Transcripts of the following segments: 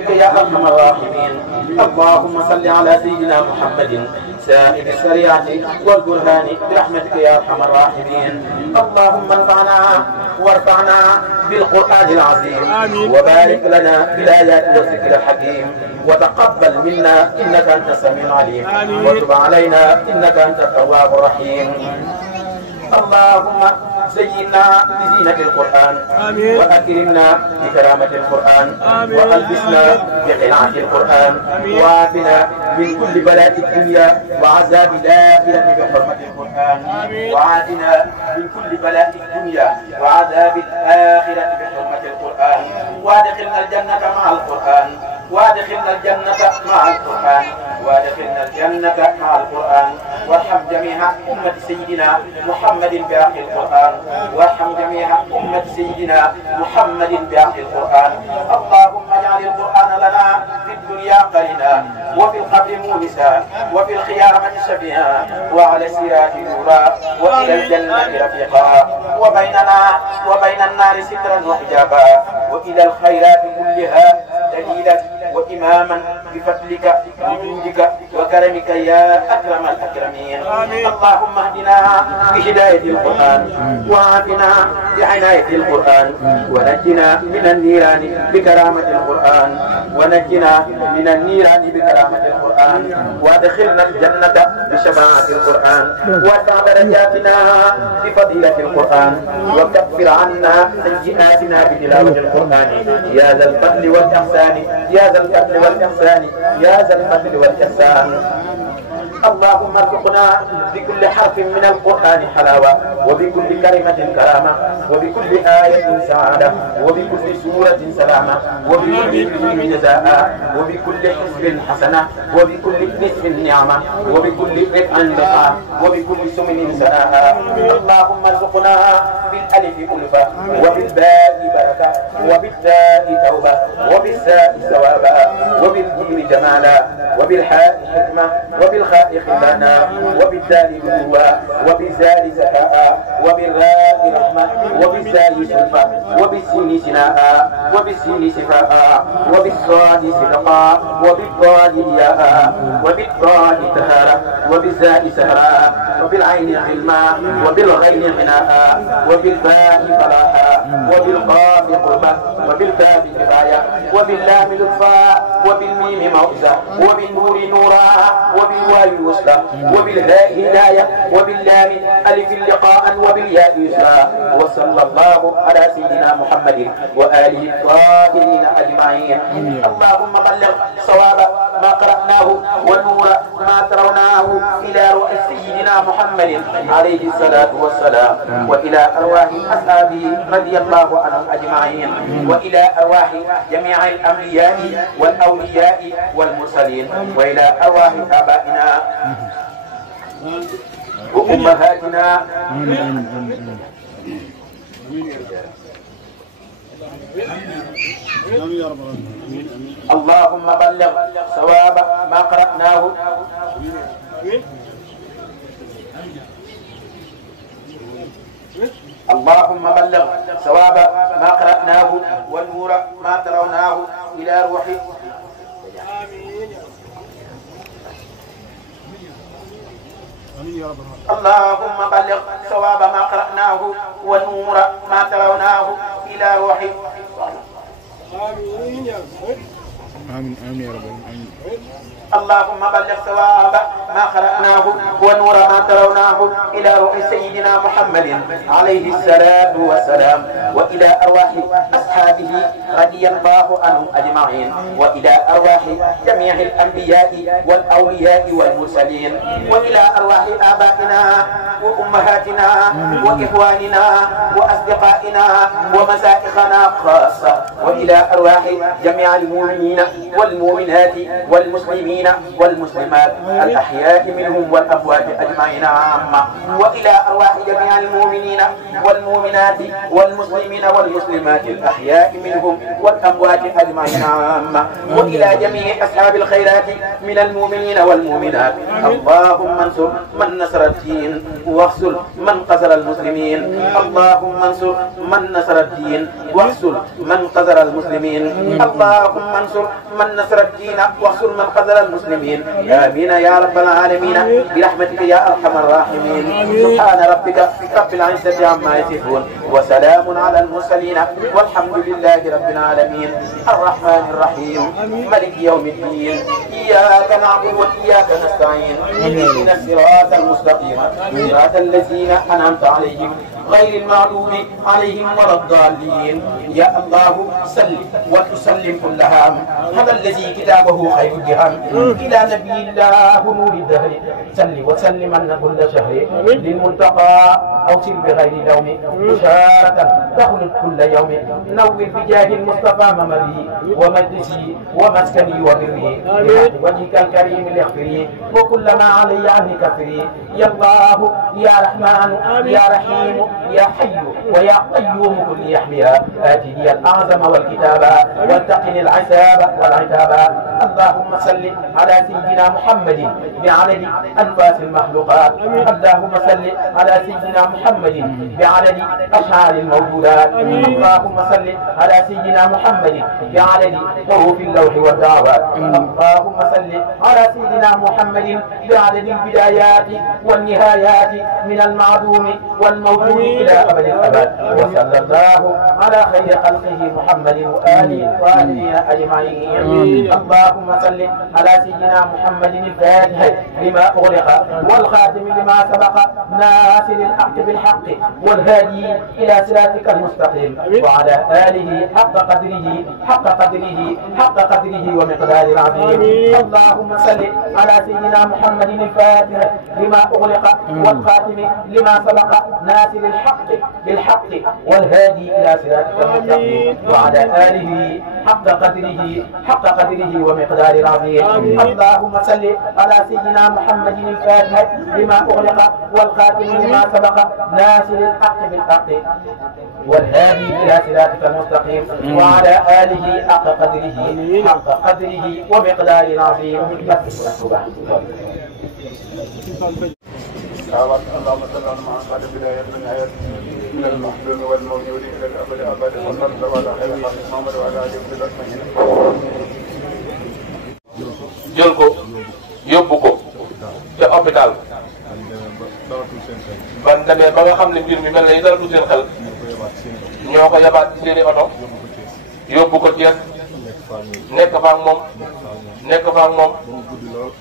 يا أرحم الراحمين. اللهم صل على سيدنا محمد سائد الشريعة والبرهان برحمتك يا أرحم الراحمين. اللهم انفعنا وارفعنا بالقرآن العظيم وبارك لنا بالآيات والذكر الحكيم وتقبل منا إنك أنت السميع العليم وتب علينا إنك أنت التواب الرحيم. اللهم زينا بزينة القرآن وأكرمنا بكرامة القرآن وألبسنا بقناعة القرآن وعافنا من كل بلاء الدنيا وعذاب الآخرة بحرمة القرآن وعافنا من كل بلاء الدنيا وعذاب الآخرة بحرمة القرآن وادخلنا الجنة مع القرآن وادخلنا الجنة مع القرآن وادخلنا الجنة مع القرآن وارحم جميع أمة سيدنا محمد بأخي القرآن وارحم جميع أمة سيدنا محمد بأخي القرآن. اللهم اجعل القرآن لنا في الدنيا قرينا وفي القبر مونسا وفي القيامة شفيعا وعلى الصراط نورا وإلى الجنة رفيقا وبيننا وبين النار سترا وحجابا وإلى الخيرات كلها دليلا وإماما بفضلك وجودك وكرمك يا أكرم الأكرمين. اللهم اهدنا بهداية القرآن وعافنا بعناية القرآن ونجنا من النيران بكرامة القرآن ونجنا من النيران بكرامة القرآن وادخلنا الجنة بشفاعة القرآن وارفع درجاتنا بفضيلة القرآن وكفر عنا سيئاتنا بتلاوة القرآن يا ذا الفضل والإحسان يا ذا الفضل والإحسان يا ذا الفضل والإحسان. اللهم ارزقنا بكل حرف من القرآن حلاوة وبكل كلمة كرامة وبكل آية سعادة وبكل سورة سلامة وبكل حزب جزاء وبكل حزب حسنة وبكل نصف نعمة وبكل رفع لقاء وبكل سمن سناء. اللهم ارزقنا بالألف ألفة وبالباء بركة وبالتاء توبة وبالساء ثوابا وبالجيم جمالا وبالحاء حكمة وبالخاء خلانا وبالدال نبوة وبالزال زكاء وبالراء رحمة وبالزال سلفة وبالسين سناء وبالسين صفاء وبالصاد صدقا وبالضاد رياء وبالضاد طهارة وبالزاء سهراء وبالعين علما وبالغين غناء وبالباء فلاحا وبالقاف قربة وبالباء كفاية وباللام لطفا وبالميم موعظة وبالنور نورا وبالواو وصلا وبالهاء هداية وباللام ألف لقاء وبالياء يسرا. وصلى الله على سيدنا محمد وآله الطاهرين أجمعين. اللهم بلغ صواب ما قرأناه ونور ما تروناه إلى رؤى سيدنا محمد عليه الصلاة والسلام وإلى أرواح أصحابه رضي الله عنهم أجمعين وإلى أرواح جميع الأنبياء والأولياء والمرسلين وإلى أرواح آبائنا وأمهاتنا. اللهم بلغ ثواب ما قرأناه اللهم بلغ ثواب ما قرأناه والنور ما تروناه إلى روحي. اللهم بلغ ثواب ما قرأناه والنور ما تروناه إلى روحي. آمين يا رب. آمين آمين يا رب. آمين. اللهم بلغ ثواب ما قرأناه ونور ما تروناه إلى روح سيدنا محمد عليه الصلاة والسلام وإلى أرواح أصحابه رضي الله عنهم أجمعين وإلى أرواح جميع الأنبياء والأولياء والمرسلين وإلى أرواح آبائنا وأمهاتنا وإخواننا وأصدقائنا ومشايخنا خاصة وإلى أرواح جميع المؤمنين والمؤمنات والمسلمين والمسلمات الأحياء منهم والأموات أجمعين عامة وإلى أرواح جميع المؤمنين والمؤمنات والمسلمين والمسلمات الأحياء منهم والأموات أجمعين عامة وإلى جميع أصحاب الخيرات من المؤمنين والمؤمنات. اللهم انصر من نصر الدين واخذل من قتل المسلمين. اللهم انصر من نصر الدين واحصل من قذر المسلمين اللهم انصر من نصر الدين واحصل من قذر المسلمين آمين يا رب العالمين برحمتك يا أرحم الراحمين سبحان ربك رب العزة عما يصفون وسلام على المرسلين والحمد لله رب العالمين الرحمن الرحيم ملك يوم الدين إياك نعبد وإياك نستعين اهدنا الصراط المستقيم صراط الذين أنعمت عليهم غير المغضوب عليهم ولا الضالين يا الله صل وتسلم كل هام هذا الذي كتابه خير الجهام إلى نبي الله نور الدهر صل وسلم أن كل شهر للملتقى أوصل بغير لوم بشارة تخلد كل يوم نور بجاه المصطفى ممري ومجلسي ومسكني وبري وجهك الكريم الاغفري وكلما علي عنه كفري يا الله يا رحمن يا رحيم يا حي ويا قيوم كل يحميها آتني الأعظم والكتابة واتقني العذاب والعتاب اللهم صل على سيدنا محمد بعدد أنفاس المخلوقات اللهم صل على سيدنا محمد بعدد أشعار الموجودات اللهم صل على سيدنا محمد بعدد حروف اللوح والدعوات اللهم صل على سيدنا محمد بعدد البدايات والنهايات من المعدوم والموجود إلى أبد الأبد وصلى الله على خير خلقه محمد وآله وصحبه أجمعين اللهم صل على سيدنا محمد الفاتح لما أغلق والخاتم لما سبق ناصر الحق بالحق والهادي إلى صراطك المستقيم وعلى آله حق قدره ومقدار العظيم اللهم صل على سيدنا محمد الفاتح لما أغلق والخاتم لما سبق ناصر الحق بالحق والهادي إلى صراطك المستقيم وعلى آله حق قدره ومقدار العظيم اللهم صل على سيدنا محمد الفاتح لما أغلق والخاتم لما سبق ناصر الحق بالحق والهادي إلى صراطك المستقيم وعلى آله حق قدره ومقدار العظيم اللهم صل على محمد بداية من الحياة من المحلوم والموجود إلى الأبد أبدا وصلى على خير خلق محمد وعلى آله وصحبه أجمعين. jël ko yóbbu ko ca hôpital ban demee ba nga xam ne mbir mi mel na dara du seen xel ñoo ko yabaat ci seeni oto yóbbu ko Thiès nekk fa ak moom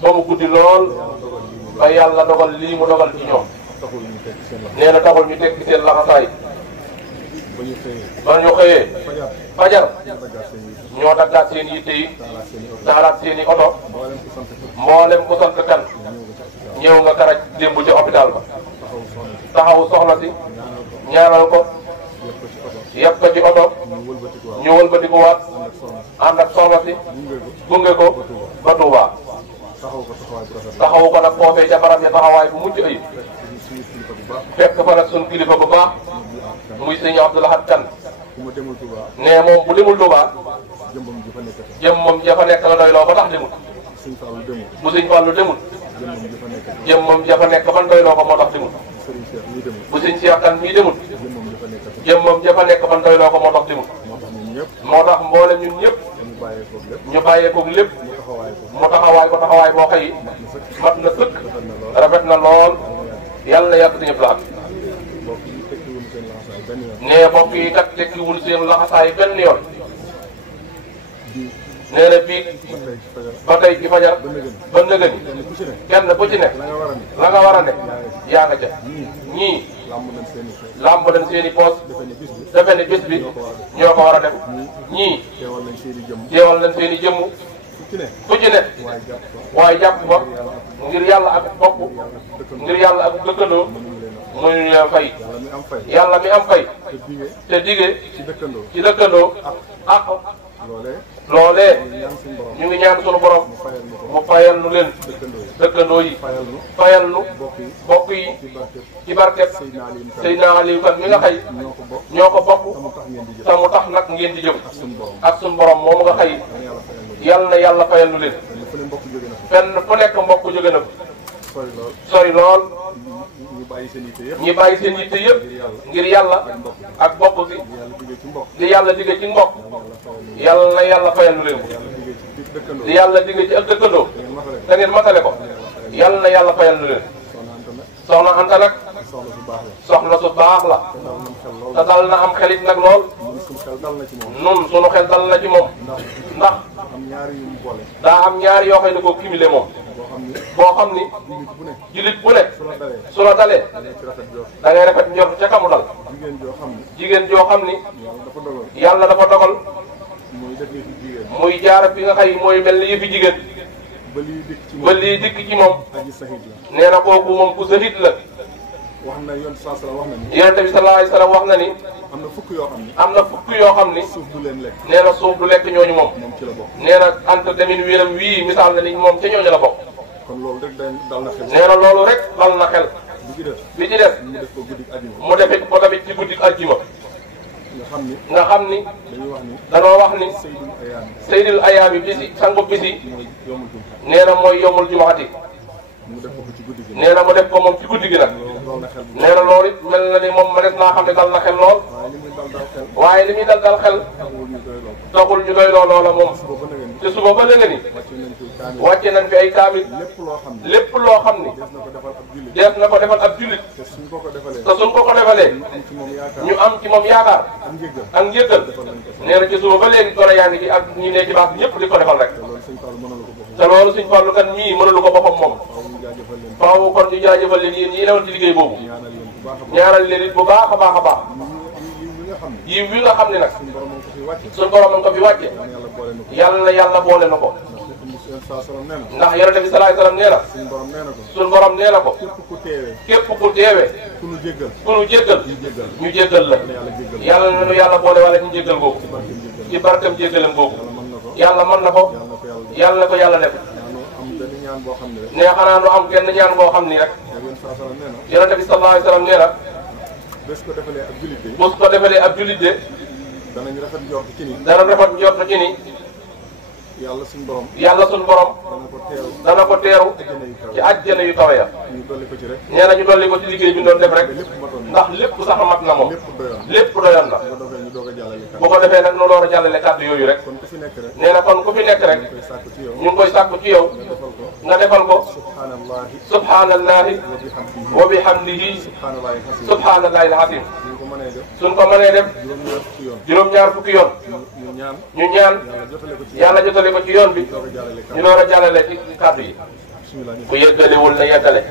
ba mu guddi lool ba yàlla dogal lii mu dogal ci ñoom nee na taxul ñu teg ci seen laxasaay ba ñu xëyee fajar ñoo daggaat seen yitte yi taalaat seen i oto mboolem ku sant kan ñëw nga karaj démb ci hôpital ba taxaw soxna si ñaanal ko yëpp ko ci oto ñu wëlbatikuwaat ànd ak soxna si gunge ko ba Touba taxawu ko nag foofee ca barab ya taxawaay bu mucc ayib fekk fa nag suñu kilifa bu baax muy sëñ Abdou Lahad Kane nee moom bu demul Touba jëmmam jafa nekk la doyloo ba tax demul bu sëñ Fallu demul jëmmam jafa nekk ban doyloo ko moo tax demul bu sëñ Cheikh Kane mii demul jëmmam jafa nekk ban doyloo ko moo tax demul moo tax mboolem ñun ñëpp ñu bàyyeekoog lépp mu taxawaay ko taxawaay boo xëy mat na sëkk rafet na lool yàlla na yàgg si ñëpp laat nee bokk yi kat tekkiwul seen laxasaay benn yoon nee na bii ba tey ci fajar ba nëgëni kenn ku ci nekk la nga war a nekk yaa nga ca ñii làmb nañ seen i poos defe ne bés bi ñoo ko war a def ñii teewal nañ seen i jëmm ku ci nekk waaye jàpp ba ngir yàlla ak bopp ngir yàlla ak dëkkandoo muy leen fay yàlla mi am fay te dige ci dëkkandoo ak loolee ñu ngi ñaan sunu borom mu fayal nu leen dëkkandoo yi fayal nu bokk yi ci barket Seydina Aliou Kane mi nga xëy ñoo ko bokk te mu tax nag ngeen di jëm ak sunu borom moomu nga xëy yal na yàlla fayal nu leen fenn fu nekk mbokk jóge na ko sori lool ñu bàyyi seen yitte yëpp ñi bàyyi seen yitte yëpp ngir yàlla ak bokk gi li yàlla digge ci mbokk yàlla na yàlla fayal lu leen ko li yàlla digge ci ak dëkkandoo da ngeen matale ko yàlla na yàlla fayal lu leen soxna Anta nag soxna su baax la te dal na am xelit nag lool nun sunu xel dal na ci moom ndax daa am ñaari yoo xam ne ko cumulé moom boo xam ni jullit bu nekk su la dalee da ngay rafet njort ca kamu dal jigéen joo xam ni yàlla dafa dogal muy jaar fi nga xëy mooy mel ni yëfi jigéen ba lii dikk ci moom nee na kooku moom ku sahid la wax na yonent saa salaam wax na ni. yonent bi sallallahu alayhi wasallam wax na ni. am na fukk yoo xam ni. am na fukk yoo xam ni. suuf du leen lekk. nee na suuf du lekk ñooñu moom. moom ci la bokk. nee na Anta demin wéram wii misaal na ni moom ca ñooñu la bokk. kon loolu rek dal na xel. nee na loolu rek dal na xel. bi ci des. bi ci des. mu def ko guddi àjjuma. mu defit ko tamit ci guddi àjjuma. nga xam ni. dañuy wax ni. danoo wax ni. Seydil Ayaami bisi sangu bisi. mooy yomul jum. nee na mooy yomul jumaati. mu def ko ci guddi gi. nee na mu def ko moom ci guddi gi nag. nee na loolu it mel na ni moom ma des naa xam ne dal na xel lool. waaye li muy dal xel. taxul ñu doy loola moom. te suba ba léegi ni. wàcce nañ fi ay kaamil. lépp loo xam ni. def na ko defal ab jullit. te suñ ko ko defalee. ñu am ci moom yaakaar. ak njëggal. nee na ci suba ba léegi gone yaa ngi ci ak ñi ne ci baax bi ñëpp di ko defal rek. te loolu suñ Fallu kan mii mënalu ko boppam moom. faaw kon ñu jaajëfal leen yéen ñii newoon ci liggéey boobu. ñaanal leen it bu baax a baax a baax. yi wi nga xam ne nag. suñ borom a ko fi wàcce. yàlla na yàlla boole na ko. ndax yonent bi salaay salaam nee na. suñ borom nee na ko. képp ku teewee. ku nu jéggal. ñu jéggal la. yàlla na nu yàlla boole wala ñu jéggal googu. ci barkam jéggalam googu. yàlla mën na ko. yàlla na ko yàlla def. nee xanaa nu am genn ñaan boo xam ni rek. yonent bi sallallahu alayhi wasallam nee na. bés ko defalee ab jullit de. bés ko defalee ab jullit de. danañ rafet njort ci ni. dana rafet njort ci ni. yàlla suñu borom. yàlla suñu borom. dana ko teeru. ci àjjana yu kawe ya. ñu dolli ko ci rek. nee na ñu dolli ko ci liggéey bi doon def rek. ndax lépp sax mat na moom. lépp doyoon na. bu ko defee nag nu door a jàllale kàddu yooyu rek. nee na kon ku fi nekk rek. ñu ngi koy sàkku ci yow. nga defal ko. subhanallahi wa bihamdihi. subhanallahi al-azim. suñ ko mënee def. juróom-ñaar fukki yoon. ñu ñaan. yàlla jotale ko ci yoon bi. ñu door a jàllale ci kàddu yi. ku yeggalewul na yeggale.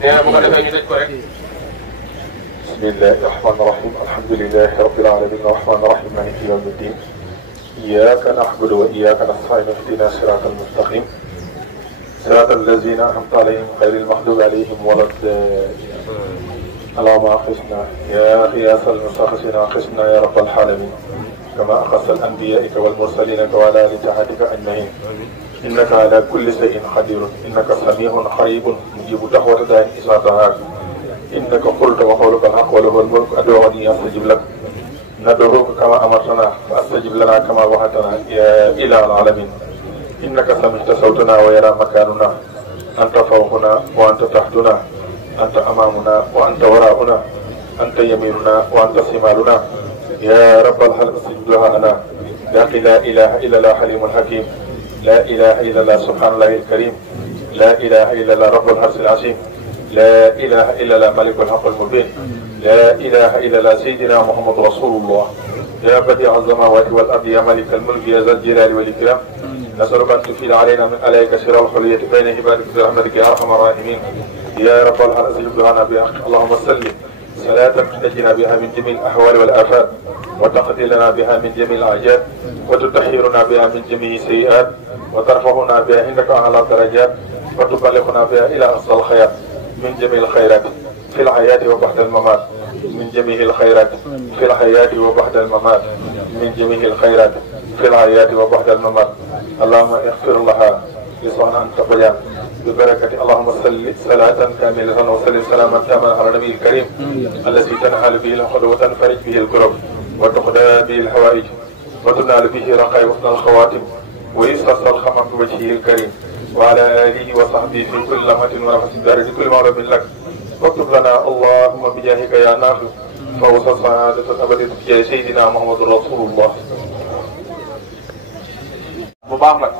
nee na bu ko defee ñu tëj ko rek. bismillahi rahmani rahim alhamdulilahi rabbil alamin rahmani rahim maliki yawmi ddin iyyaka na'budu wa iyyaka nasta'in ihdina siratal mustaqim siratal lazina an'amta alayhim ghayril maghdubi alayhim waladdallin اللهم أخذنا يا غياث المستخلصين أخذنا يا رب العالمين كما أخذت الأنبياء والمرسلين وعلى آل طاعتك أجمعين إنك على كل شيء قدير إنك سميع قريب مجيب دعوة داعٍ إذا دعاك إنك قلت وقولك الحق وله الملك أدعوني أستجب لك ندعوك كما أمرتنا فأستجب لنا كما وعدتنا يا إله العالمين إنك سمعت صوتنا ويرى مكاننا أنت فوقنا وأنت تحتنا أنت أمامنا وأنت وراءنا أنت يميننا وأنت شمالنا يا رب الخلق استجب دعاءنا لا إله إلا الله حليم حكيم لا إله إلا الله سبحان الله الكريم لا إله إلا الله رب العرش العظيم لا إله إلا الله ملك الحق المبين لا إله إلا الله سيدنا محمد رسول الله يا بديع السماوات والأرض يا ملك الملك يا ذا الجلال والإكرام نسألك أن تفيد علينا من عليك سر الحرية بين عبادك برحمتك يا أرحم الراحمين يا رب العالمين استجب دعاءنا بحق اللهم صل صلاة تنجينا بها من جميع الأحوال والآفات وتقضي لنا بها من جميع الحاجات وتطهرنا بها من جميع السيئات وترفعنا بها عندك أعلى الدرجات وتبلغنا بها إلى أقصى الخيرات من جميع الخيرات في الحياة وبعد الممات من جميع الخيرات في الحياة وبعد الممات من جميع الخيرات في الحياة وبعد الممات اللهم اغفر لها يسوعنا أنت بيان ببركة اللهم صل صلاة كاملة وسلم سلاما تاما على النبي الكريم الذي تنحل به العقد وتنفرج به الكرب وتقضى به الحوائج وتنال به رقائب حسن الخواتم ويستصل الخمام بوجهه الكريم وعلى آله وصحبه في كل لمحة ونفس دار كل مغرب لك واكتب لنا اللهم بجاهك يا نافع فوز السعادة أبدا بجاه سيدنا محمد رسول الله. bu baax nag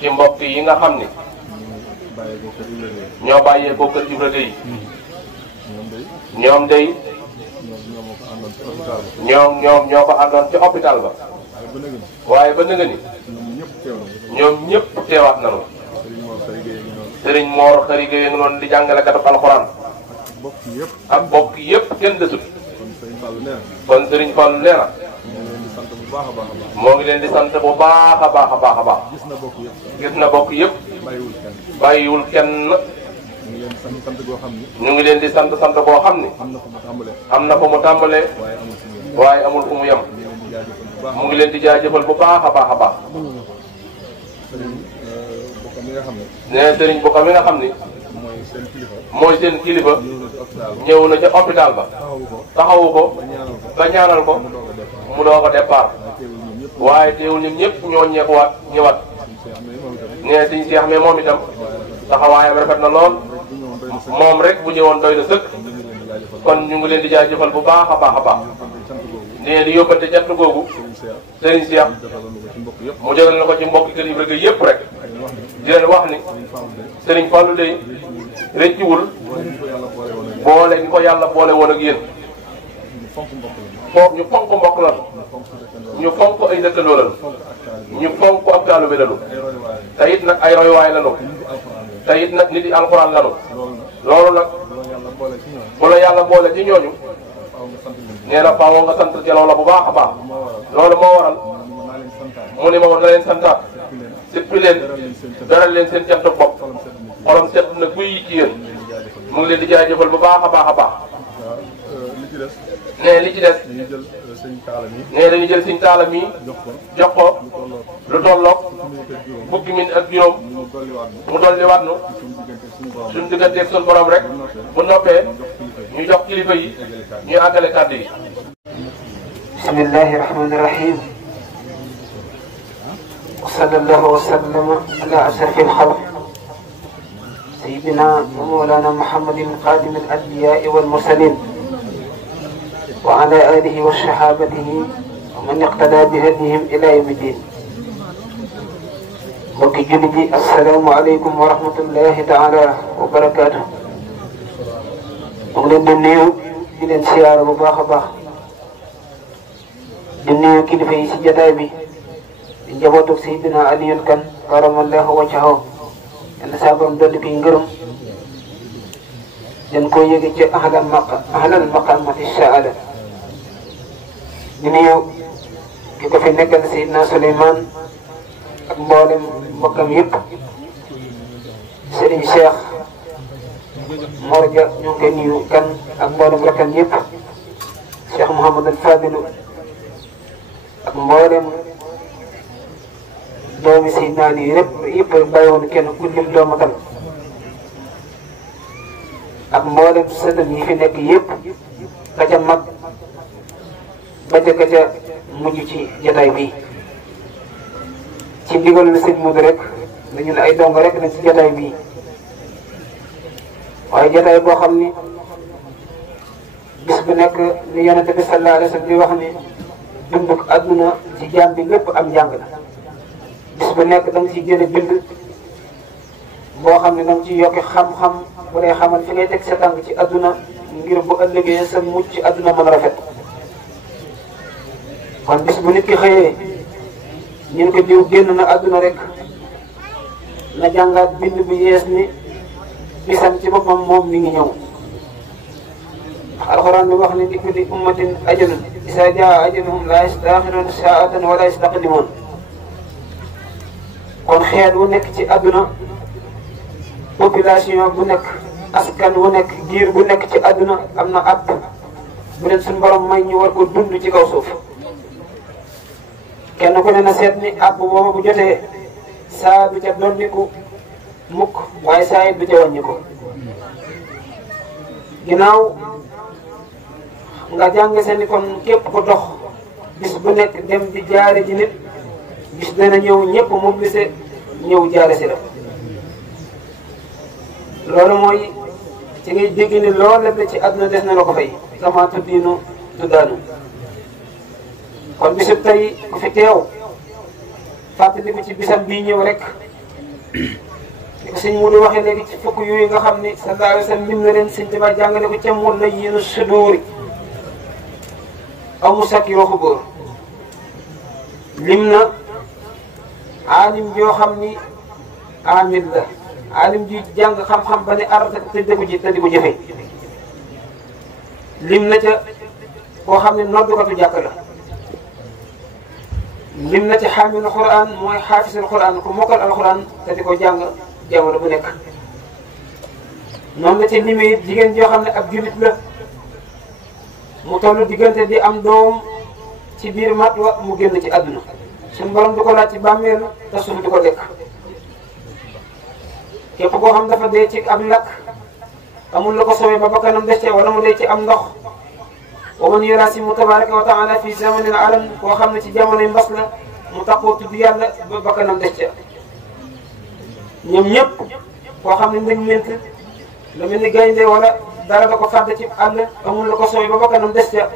ci mbokk yi nga xam ni ñoo bàyyee ko kër Ibra Gueye ñoom day ñoo ko àndoon ci hôpital ba waaye ba nga ni ñoom ñëpp teewaat nañu. Sëriñ Mor Xari Gueye nga noonu di jàngalekatu alxuraan ak bokk yëpp kenn desut. kon Sëriñ Fallu nee na moo ngi leen di sant bu baax a baax a baax a baax. gis na bokk yëpp bàyyiwul kenn. ñu ngi leen di sant sant boo xam ni am na fu mu tàmbalee waaye amul fu mu yem. mu ngi leen di jaajëfal bu baax a baax a baax. nee Sëriñ Bokka mi nga xam ni mooy seen kilifa ñëw na ca hôpital ba taxawu ko ba ñaanal ko mu doog a départ waaye teewul ñun ñëpp ñoo ñëwaat nee Sëriñ Seex mais moom itam taxawaayam rafet na lool moom rek bu ñëwoon doy na sëkk. kon ñu ngi leen di jaajëfal bu baax a baax a baax. nee di yóbbante jant googu Sëriñ Seex mu jógal na ko ci mbokki kër Ibra Gueye yëpp rek di leen wax ni Sëriñ Fallu day rëcciwul boole gi ko yàlla boole woon ak yéen foofu ñu fonk mbokk lan ñu fonk ay dëkkandoo lan ñu fonk ak taalibe lanu te it nag ay royuwaay lanu te it nag nit yi alxuraan lanu loolu nag bu la yàlla boole ci ñooñu nee na faaw nga sant ci loola bu baax a baax. loolu moo waral mu ni ma woon na leen santaat sippi leen daral leen seen cant bopp xolam sedd na guy ci yéen mu ngi leen di jaajëfal bu baax a baax a baax. nee li ci des nee dañuy jël Sëriñ Taala mi jox ko lu tolloog fukki min ak juróom mu dolli waat nu suñu digganteeg suñu borom rek bu noppee ñu jox kilifa yi ñu àggale kàddu yi. bismillahi rahmani rahim wa sallallahu wa sallama ala ashrafil xalq sayyidina wa mawlana muhammadin xadim al anbiya wal mursalin wa ala alihi wa sahabatihi wa man iqtada bi hadihim ila yawmi din. mbokki jullit yi assalaamu aleykum wa rahmatullahi taala wa barakaatu. mu ngi leen di nuyu di leen siyaara bu baax a baax di nuyu kilifa yi si jotaay bi di njabootu Seydina Aliyul Kan karamallahu wajhahu yàlla saa borom dolli koy ngërëm dañ koo yëge ci ahlal maqamati saada. di nuyu ki ko fi nekkal Seydina Souleymane ak mboolem mbokkam yëpp Serigne Cheikh Mor Dia ñu ngi koy nuyu kan ak mboolem rakkam yëpp Cheikh Mouhamadul Fadilu ak mboolem doomi Seydina Ali yëpp bàyyiwoon kenn ku lim doomu tam ak mboolem sëtam yi fi nekk yëpp ka ca mag ba ca ka ca mujj ci jotaay bi ci ndigal la sëñ Modou rek dañu ne ay dong rek na ci jotaay bi waaye jotaay boo xam ni bis bu nekk ni yonente bi sallallahu alayhi wa sallam di wax ni dunduk àdduna ci jaam bi lépp am njàng la. bis bu nekk da nga ciy jële bind boo xam ne da nga ciy yokki xam-xam bu lay xamal fi ngay teg sa tànk ci àdduna ngir bu ëllëgee sa mucc ci àdduna mën rafet. kon bis bu nit ki xëyee ñu ko diw génn na àdduna rek na jàngaat bind bi yees ni bisam ci boppam moom mi ngi ñëw. alxuraan bi wax ni li kulli ummatin ajalun isa jaa ajaluhum la yastaxiruuna saatan wala yastaqdimuun. kon xeet wu nekk ci àdduna population bu nekk askan wu nekk giir bu nekk ci àdduna am na àpp bu leen suñu borom may ñu war ko dund ci kaw suuf. kenn ku ne na seet ni àpp boobu bu jotee saa du ca dolliku mukk waaye saa it du ca wàññiku. ginnaaw nga jàng seen ni kon képp ku dox bis bu nekk dem di jaare ji nit bis dana ñëw ñëpp mobilisé ñëw jaare si la loolu mooy ci ngay dégg ni loolu lépp ci àdduna des na la ko fay sama tuddiinu tuddaanu kon bisub tey ku fi teew fàttaliku ci bisam bii ñëw rek li ko sëñ Mourou waxee léegi ci fukk yooyu nga xam ni sallallahu alayhi wa sallam lim na leen sëñ Tuubaa jàngale ko ca mu la yéenu suduuri aw mu sakki waxu góor lim na aalim joo xam ni amil la aalim ji jàng xam-xam ba ne arata te dëggu ji te di ko jëfe lim na ca koo xam ne noddukatu jàkk la lim na ci xaamil alquran mooy xaafisul quran ku mokkal alquran te di ko jàng jamono bu nekk noonu la ci limee jigéen joo xam ne ab julit la mu toll diggante di am doom ci biir mat wa mu génn ci àdduna suñu borom du ko laaj ci bàmmeel te suuf du ko lekk képp koo xam dafa dee ci ab lakk amul la ko soobee ba bakkanam des wala mu dee ci am ndox wa man yurasimu tabaraka wa taala fi zamanin alam koo xam ne ci jamonoy mbas la mu taxoo tudd yàlla ba bakkanam des ca ñoom ñëpp koo xam ne ndëgment lu mel ni gaynde wala dara da ko fàdd ci àll amul la ko soobee ba bakkanam des ca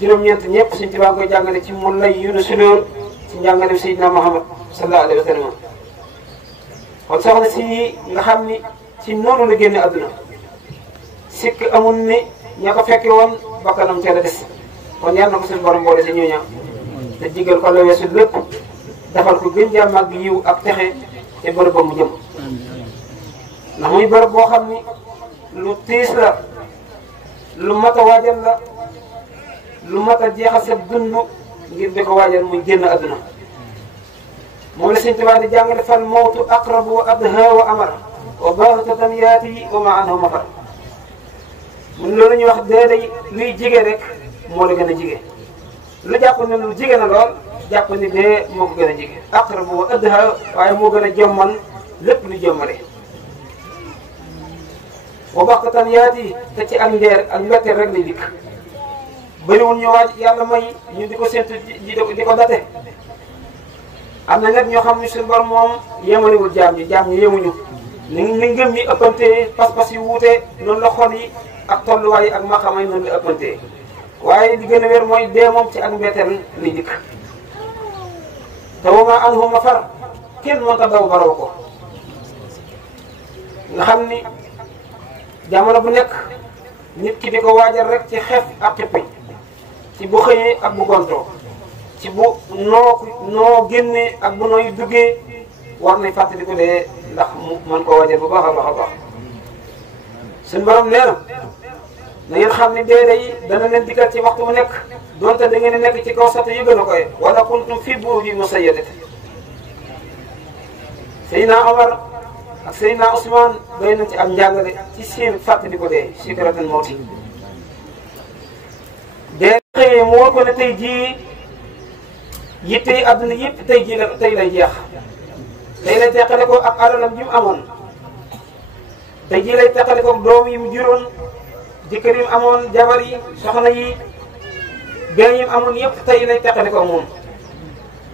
juróom-ñeent ñëpp suñ Tuubaa koy jàngale ci mun lay yunu sulóor ci njàngale Seydina Muhammad sallallahu alayhi wa sallam kon soxna si nga xam ni ci noonu la génne àdduna sikk amul ni ña ko fekke woon bakkanam teel a des kon yàlla na ko suñu borom boole si ñooña te digal ko la weesu lépp defal ko gën jàmm ak yiw ak texe te bërëb ba mu jëm ndax muy bërëb boo xam ni lu tiis la lu mat a waajal la lu mat a jeexal sa dund ngir di ko waajal muy génn àdduna moom la Sëñ Tuubaa di jàngale fal mawtu aqrabu wa adha wa amar wa baxtatan yaati wa ma anhu mafar mun loolu ñuy wax dee day luy jige rek moo la gën a jige lu jàpp ne lu jige na lool jàpp ni dee moo ko gën a jige aqrabu wa adha waaye moo gën a jommal lépp lu jommale wa baxtatan yaati te ci ak ndeer ak mbetteel rek lay dikk bëriwul ñu waaj yàlla may ñu di ko séntu di ko date am na nag ñoo xam ne suñu borom moom yemalewul jaam ñi yemuñu ni ngëm yi ëppante pas-pas yi wuute noonu la xol yi ak tolluwaay yi ak maqaama yi noonu la ëppante waaye li gën a wér mooy dee moom ci ak mbetteel li dikk te wama anhu mafar kenn mënta daw baraw ko nga xam ni jamono bu nekk nit ki di ko waajal rek ci xef ak xippi ci bu xëyee ak bu gontoo ci bu noo génnee ak bu nooy duggee war nañ fàttali ko dee ndax mu mën koo waajal bu baax a baax a baax suñu borom nee na ngeen xam ne dee day dana leen dikkal ci waxtu mu nekk donte da ngeen nekk ci kaw sata yu gën a koy wala kuntum fi buruujin mushayyadatin Seydina Omar ak Seydina Ousmane doy nañ ci am njàngale ci seen fàttali ko dee sikratan mawti dee xëyee mu war ko ne tey jii yittey àdduna yëpp tey lay jeex tey lay teqale ko ak alalam ji mu amoon tey jii lay teqale ko doom yi mu juróon jëkkër yi mu amoon jabar yi soxna yi benn yi mu amoon yëpp tey lay teqale ko moom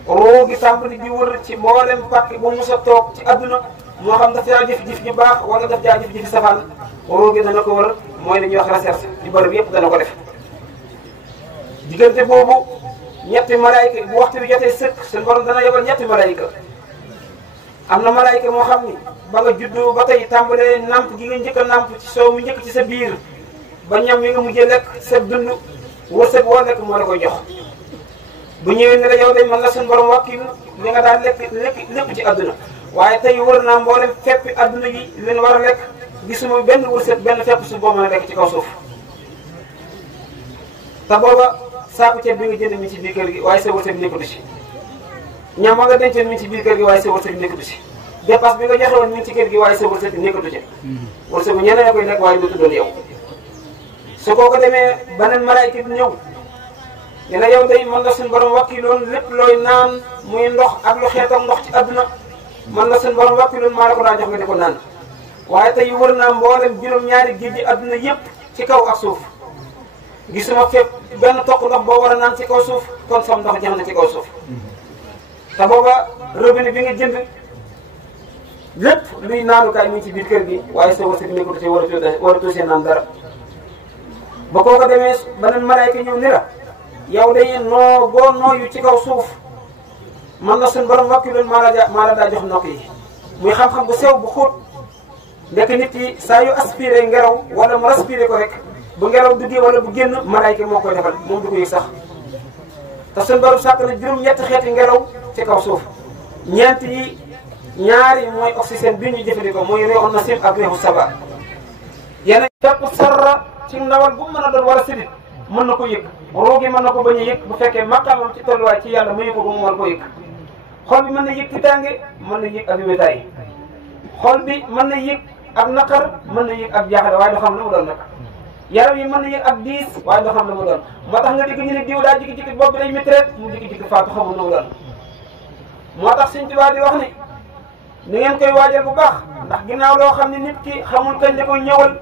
roo gi tàmbali di wër ci mboolem pàkk bu mus a toog ci àdduna moo xam daf daa jëf-jëf ju baax wala daf daa jëf-jëf safaan roo gi dana ko wër mooy li ñuy wax recherche di bërëb yëpp dana ko def diggante boobu ñetti malaayika bu waxtu bi jotee sëkk suñu borom dana yebal ñetti malaayika am na malaayika moo xam ni ba nga juddu ba tey tàmbalee namp gi nga njëkk a namp ci soow mi njëkk ci sa biir ba ñam yi nga mujjee lekk sa dund wërsëg woo lekk moo la koy jox bu ñëwee ne la yow day mën la suñu borom wàkkilu li nga daan lekk lépp ci àdduna waaye tey wër naa mboolem feppi àdduna yi leen war a lekk gisuma benn wërsëg benn fepp su boo mën a lekk ci kaw suuf te booba saako ceeb bi nga jënd mi ci biir kër gi waaye sa wërsëg nekkatu si ñam ma nga dencoon mi ci biir kër gi waaye sa wërsëg nekkatu si dépasse bi nga joxe woon mi ci kër gi waaye sa wërsëg nekkatu ci wërsëg bu ñeneen a koy lekk waaye dootu doon yow su koo ko demee beneen malaayka bi ñëw ne la yow day mën la suñu borom wakkiloon lépp looy naan muy ndox ak lu xeetam ndox ci àdduna man la suñu borom wakkiloon maa la ko daa jox nga di ko naan waaye tey wër naa mboolem juróom-ñaari géej gi àdduna yépp ci kaw ak suuf gisuma fépp benn toq ndox boo war a naan ci kaw suuf kon sam ndox jeex na ci kaw suuf te booba robinet bi nga jënd lépp luy naanukaay mi ngi ci biir kër gi waaye sa wërsëg nekkul ci waratu see naan dara ba koo ko demee beneen malaayka ñëw ni la yow day noo boo nooyu ci kaw suuf man na suñ borom wakkiloon maa la daa jox nokk yi muy xam-xam bu sew bu xóot ndekk nit yi saa yu aspiré ngelaw wala mu respiré ko rek bu ngelaw duggee wala bu génn malaayka moo koy defal moom du ko yëg sax te suñ borom sàkk na juróom-ñetti xeeti ngelaw ci kaw suuf ñeent yi ñaari mooy oxygène bi ñu jëfandikoo mooy réew nasim ak réewu saba yeneen fépp sarra ci ndawal bu mën a doon war a sidit mën na ko yëg roogi mën na ko bañ a yëg bu fekkee maqaamam ci tolluwaay ci yàlla mayu ko ba mu war ko yëg xol bi mën na yëg ci tànge mën na yëg ak wétaay xol bi mën na yëg ak naqar mën na yëg ak jaaxle waaye doo xam lu mu doon nag yaram yi mën na yëg ak diis waaye doo xam lu mu doon moo tax nga dégg ñu ne diw daa jikki-jikki bopp bi day métti rek mu jikki-jikki faatu xamul lu mu doon moo tax Sëñ Tuubaa di wax ni ngeen koy waajal bu baax ndax ginnaaw loo xam ne nit ki xamul kañ la koy ñëwal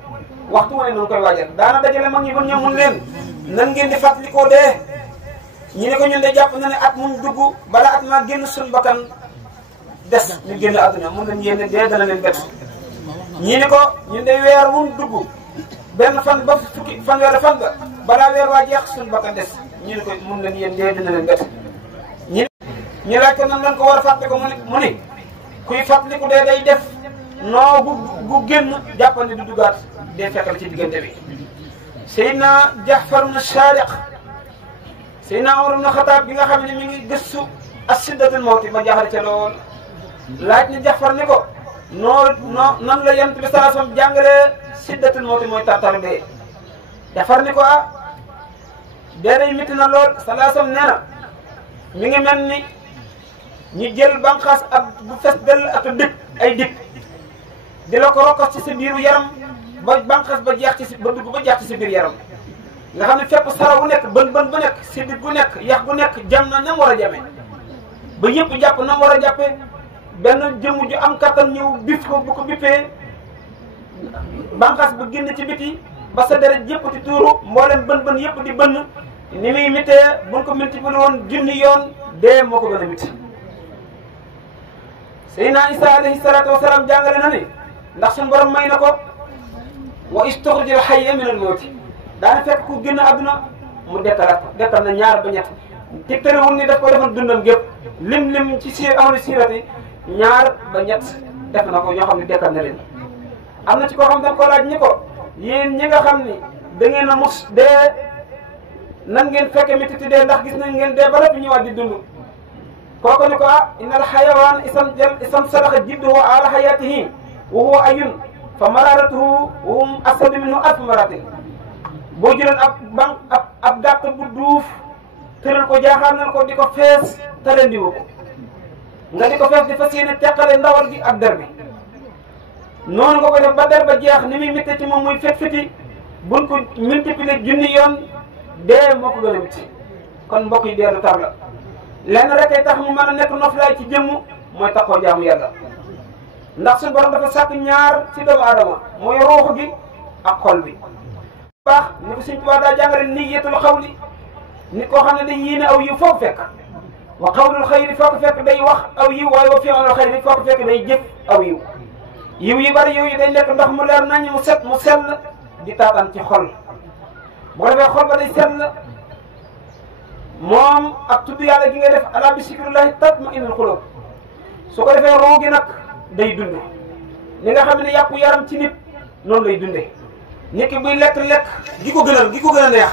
waxtu wu ne noonu koy waajal daana dajale mag ñi ba ñëw mun leen nan ngeen di fàttalikoo dee ñu ne ko ñun de jàpp na ne at mun dugg bala at maa génn suñu bakkan des ñu génn àdduna mun nañ yéen dee dana leen bett ñi ne ko ñun de weer mun dugg benn fan ba fukki fanweeri fan ba balaa weer waa jeex suñu bakkan des ñu ne ko mun nañ yéen dee dana leen bett ñu laaj ko nan lañ ko war a fàtte ko mu ne kuy fàttaliku dee day def noo gu génn jàppandi du dugaat dee fekkal ci diggante bi Seydina Jaafar ibn Saadiq Seydina Umar ibn Xataab bi nga xam ne mi ngi gëstu as-siddatul mawti ba jaaxal ca lool laaj na Jaafar ni ko nan la Yonent bi sallallahu alayhi wasallam jàngalee siddatul mawti mooy tartar dee Jaafar ni ko dee day métti na lool sallallahu alayhi wasallam nee na mi ngi mel ni ñu jël bànqaas ak bu fes dell ak dëkk ay dëkk di la ko rokkas ci sa biiru yaram ba bànqaas ba jeex ci ba dugg ba jeex ci sa biir yaram nga xam ne fépp sara bu nekk bën bu nekk sidit bu nekk yax bu nekk jam na nam war a jamee ba yëpp jàpp nam war a jàppee benn jëmm ju am kattan ñëw bif ko bu ko bippee bànqaas ba génn ci biti ba sa deret yëpp di tuuru mboolem bën yëpp di bënn ni muy mitee buñ ko multiplié woon junni yoon dee moo ko gën a mit Seydina Isa alayhi salaatu wa salaam jàngale na ni ndax suñu borom may na ko wa istuxrijal hayya minal mawti daana fekk ku génn àdduna mu dekkalaat dekkal na ñaar ba ñett tegtalewul ni daf ko defal dundam gépp lim ci ahlu siirati ñaar ba ñett def na ko ñoo xam ne dekkal na leen am na ci koo xam dañ ko laaj ñi ko yéen ñi nga xam ni da ngeen a mus dee nan ngeen fekke métti dee ndax gis nañ ngeen dee ba lépp ñëwaat di dund kooku ni ko innal xayawaan isam salaxa jidduhu ala xayaatihi wa huwa ayun fa mararatuhu wa hum asadu minhu alf maratin boo jëloon ab gàtt bu duuf tëral ko jaaxaanal ko di ko fees te rendiwu ko nga di ko fees di fas yéene teqale ndawal gi ak der bi noonu nga ko def ba der ba jeex ni muy métti ci moom muy fet-feti buñ ko multiplier junni yoon dee moo ko gën a métti kon mbokk yi dee lu tar la lenn rek ay tax mu mën a nekk noflaay ci jëmm mooy taxoo jaamu yàlla ndax suñu borom dafa sàkk ñaar ci doomu aadama mooy ruux gi ak xol bi baax ni ko Sëñ Tuubaa daa jàngale niyyatul xawli nit koo xam ne day yéene aw yiw foo ko fekk wa qawlul xayri foo ko fekk day wax aw yiw waaye wa fi'lul xayri foo ko fekk day jëf aw yiw yiw yi bari yooyu day nekk ndox mu leer nañ mu set mu sell di taataan ci xol bu ko defee xol ba day sell moom ak tudd yàlla gi nga def ala bi zikrillahi tatma'innul qulub su ko defee ruu gi nag day dund li nga xam ne yàpp yaram ci nit noonu lay dundee nit ki buy lekk gi ko gën a neex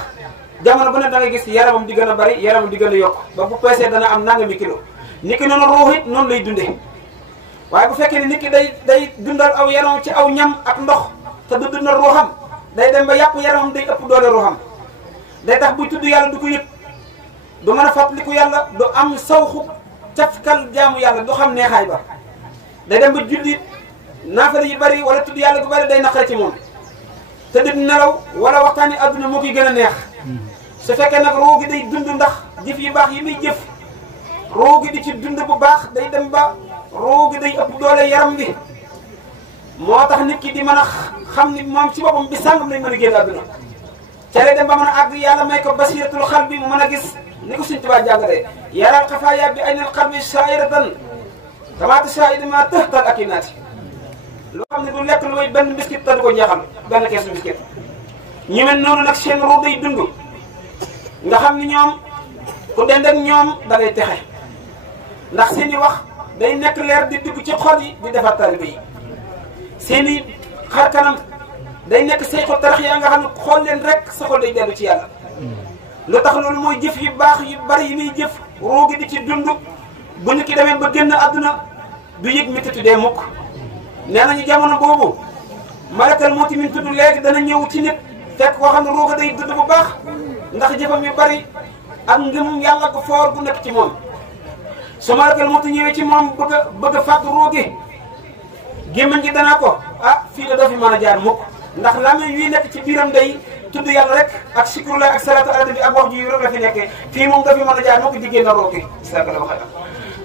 jamono bu ne da ngay gis yaramam di gën a bari yaramam di gën a yokk ba bu peesee dana am nangami kilo nit ki noonu ruux it noonu lay dundee waaye bu fekkee ne nit ki day dundal aw yaram ci aw ñam ak ndox te du dundal ruuxam day dem ba yàpp yaramam day ëpp doole ruuxam day tax buy tudd yàlla du ko yëg du mën a fàttaliku yàlla du am sawxu cafkal jaamu yàlla du xam neexaay ba day dem ba jullit naafala yi bari wala tudd yàlla gu bari day naqare ci moom te di nelaw wala waxtaani adduna moo koy gën a neex su fekkee nag ruu gi day dund ndax jëf yu baax yi muy jëf ruu gi di ci dund bu baax day dem ba ruu gi day ëpp doole yaram bi moo tax nit ki di mën a xam ni moom ci boppam bi sàngam lay mën a génn adduna ca lay dem ba mën a àgg yàlla may ko basiratul xal bi mu mën a gis ni ko Sëñ Tuubaa jàngalee yaral xafaaya bi aynal qalbi saa'iratan kamaata saa'iri ma tahtal akinaati loo xam ne du lekk lu may benn biscuit te du ko jeexal benn keesu biscuit ñu mel noonu nag seen ruu day dund nga xam ni ñoom ku dend ak ñoom da ngay texe ndax seen i wax day nekk leer di dugg ci xol yi di defar taalibe yi seen i xar kanam day nekk say xol tarax yaa nga xam ne xool leen rek sa xol day dellu ci yàlla lu tax loolu mooy jëf yu baax yu bari yi muy jëf ruu gi di ci dund bu nit ki demee ba génn àdduna du yëg mettitu dee mukk nee nañu jamono boobu malakal mawti min tudd léegi dana ñëw ci nit fekk koo xam ne ruu ga day dund bu baax ndax jëfam yu bari ak ngëm yàlla ko foor bu nekk ci moom su malakal mawti ñëwee ci moom bëgg a fàttu ruu gi gémmañ gi danaa ko ah fii da doo fi mën a jaar mukk ndax làmmiñ wi nekk ci biiram day tudd yàlla rek ak sikrullah ak salaatu ala nabi ak wax ji rek la fi nekkee fii moom doo fi mën a jaar mukk di génn ruu gi saka la waxee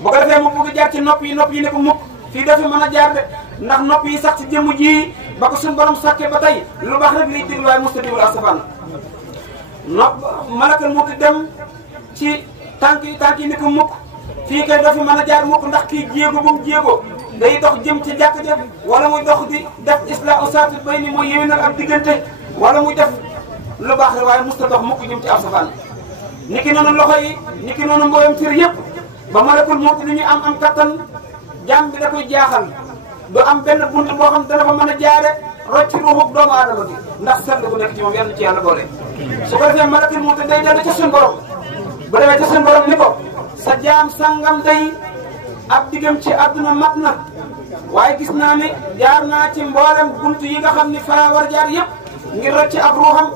bu ko defee mu bëgg jaar ci nopp yi ne ko mukk fii doo fi mën a jaar de ndax nopp yi sax ci jëmm ji ba ko suñu borom sàkkee ba tey lu baax rek liy déglu waaye musta déglu asafaan nopp malakal mawti dem ci tànk yi ni ko mukk fii kay doo fi mën a jaar mukk ndax kii jéego bu mu jéego day dox jëm ci jàkk ja wala muy dox di def islaahu saati bay ni mooy yéwénal ab diggante wala muy def lu baax rek waaye musta dox mukk jëm ci ab safaan niki noonu loxo yi niki noonu mbooyam cër yëpp ba malakul mawti li ñu am kattan jàmm bi da koy jaaxal du am benn bunt boo xam dana fa mën a jaare rocc ruuxub doomu aadama bi ndax sell bu nekk ci moom yàlla ci yàlla boole su ko defee malakul mawti day dellu ca suñu borom bu demee ca suñu borom ni ko sa jaam sangam day ab diggam ci àdduna mat na waaye gis naa ne jaar naa ci mboolem bunt yi nga xam ni fa war jaar yëpp ngir rocc ab ruuxam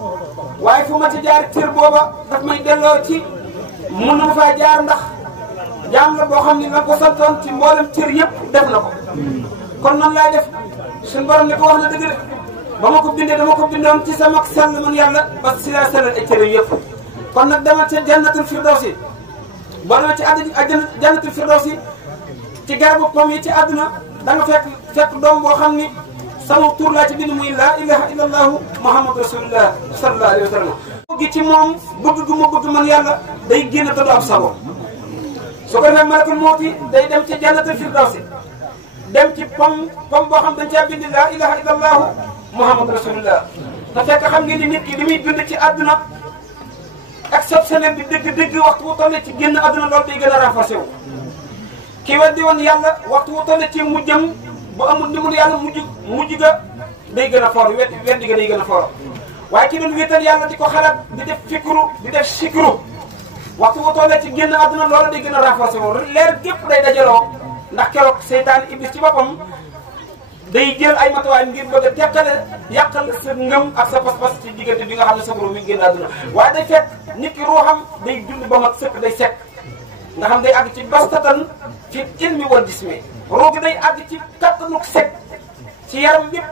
waaye fu ma ci jaar cër booba daf may delloo ci mun na ma faa jaar ndax jaam la boo xam ni la ko santoon ci mboolem cër yëpp def na ko kon noonu laay def suñu borom ne ko wax na dëgg de ba ma ko bindee dama ko bindoon ci sama sell man yàlla parce que si laa sellal ay cër yëpp kon nag dama ci jannatul firdawsi boo demee ci jannatul firdawsi ci garabu pom yi ci àdduna da nga fekk doom boo xam ni sama tur laa ci bind muy laa ilaha illallahu muhammadu rasulullah sallallahu alayhi wa sallam bëgg ci moom bëgg gu ma bëgg man yàlla day génn te du am sago su ko defee malakul mawti day dem ci jannatul firdawsi dem ci pom boo xam dañ caa bind laa ilaha illallahu muhammadu rasulullah te fekk xam ngeen ni nit ki li muy dund ci àdduna exceptionnel bi dëgg waxtu wu toll ci génn àdduna loolu day gën a renforcé wu ki weddi woon yàlla waxtu wu toll ci mujjam bu amul ndimbalu yàlla mujj ga day gën a foor weddi ga day gën a foor waaye ki doon wéetal yàlla di ko xalaat di def fikru di def sikru waxtu wu toll ci génn àdduna loolu day gën a renforcé wu leer gépp day dajaloo ndax keroog seytaan iblis ci boppam day jël ay matuwaay ngir bëgg a teqale yàqal sa ngëm ak sa pas-pas ci diggante bi nga xam ne sa borom mi ngi génn àdduna waaye day fekk nit ki ruuxam day dund ba mat sëkk day sekk nga xam day àgg ci bastatan fi ilmi wal jismi roogi day àgg ci kattanuk sekk ci yaram yëpp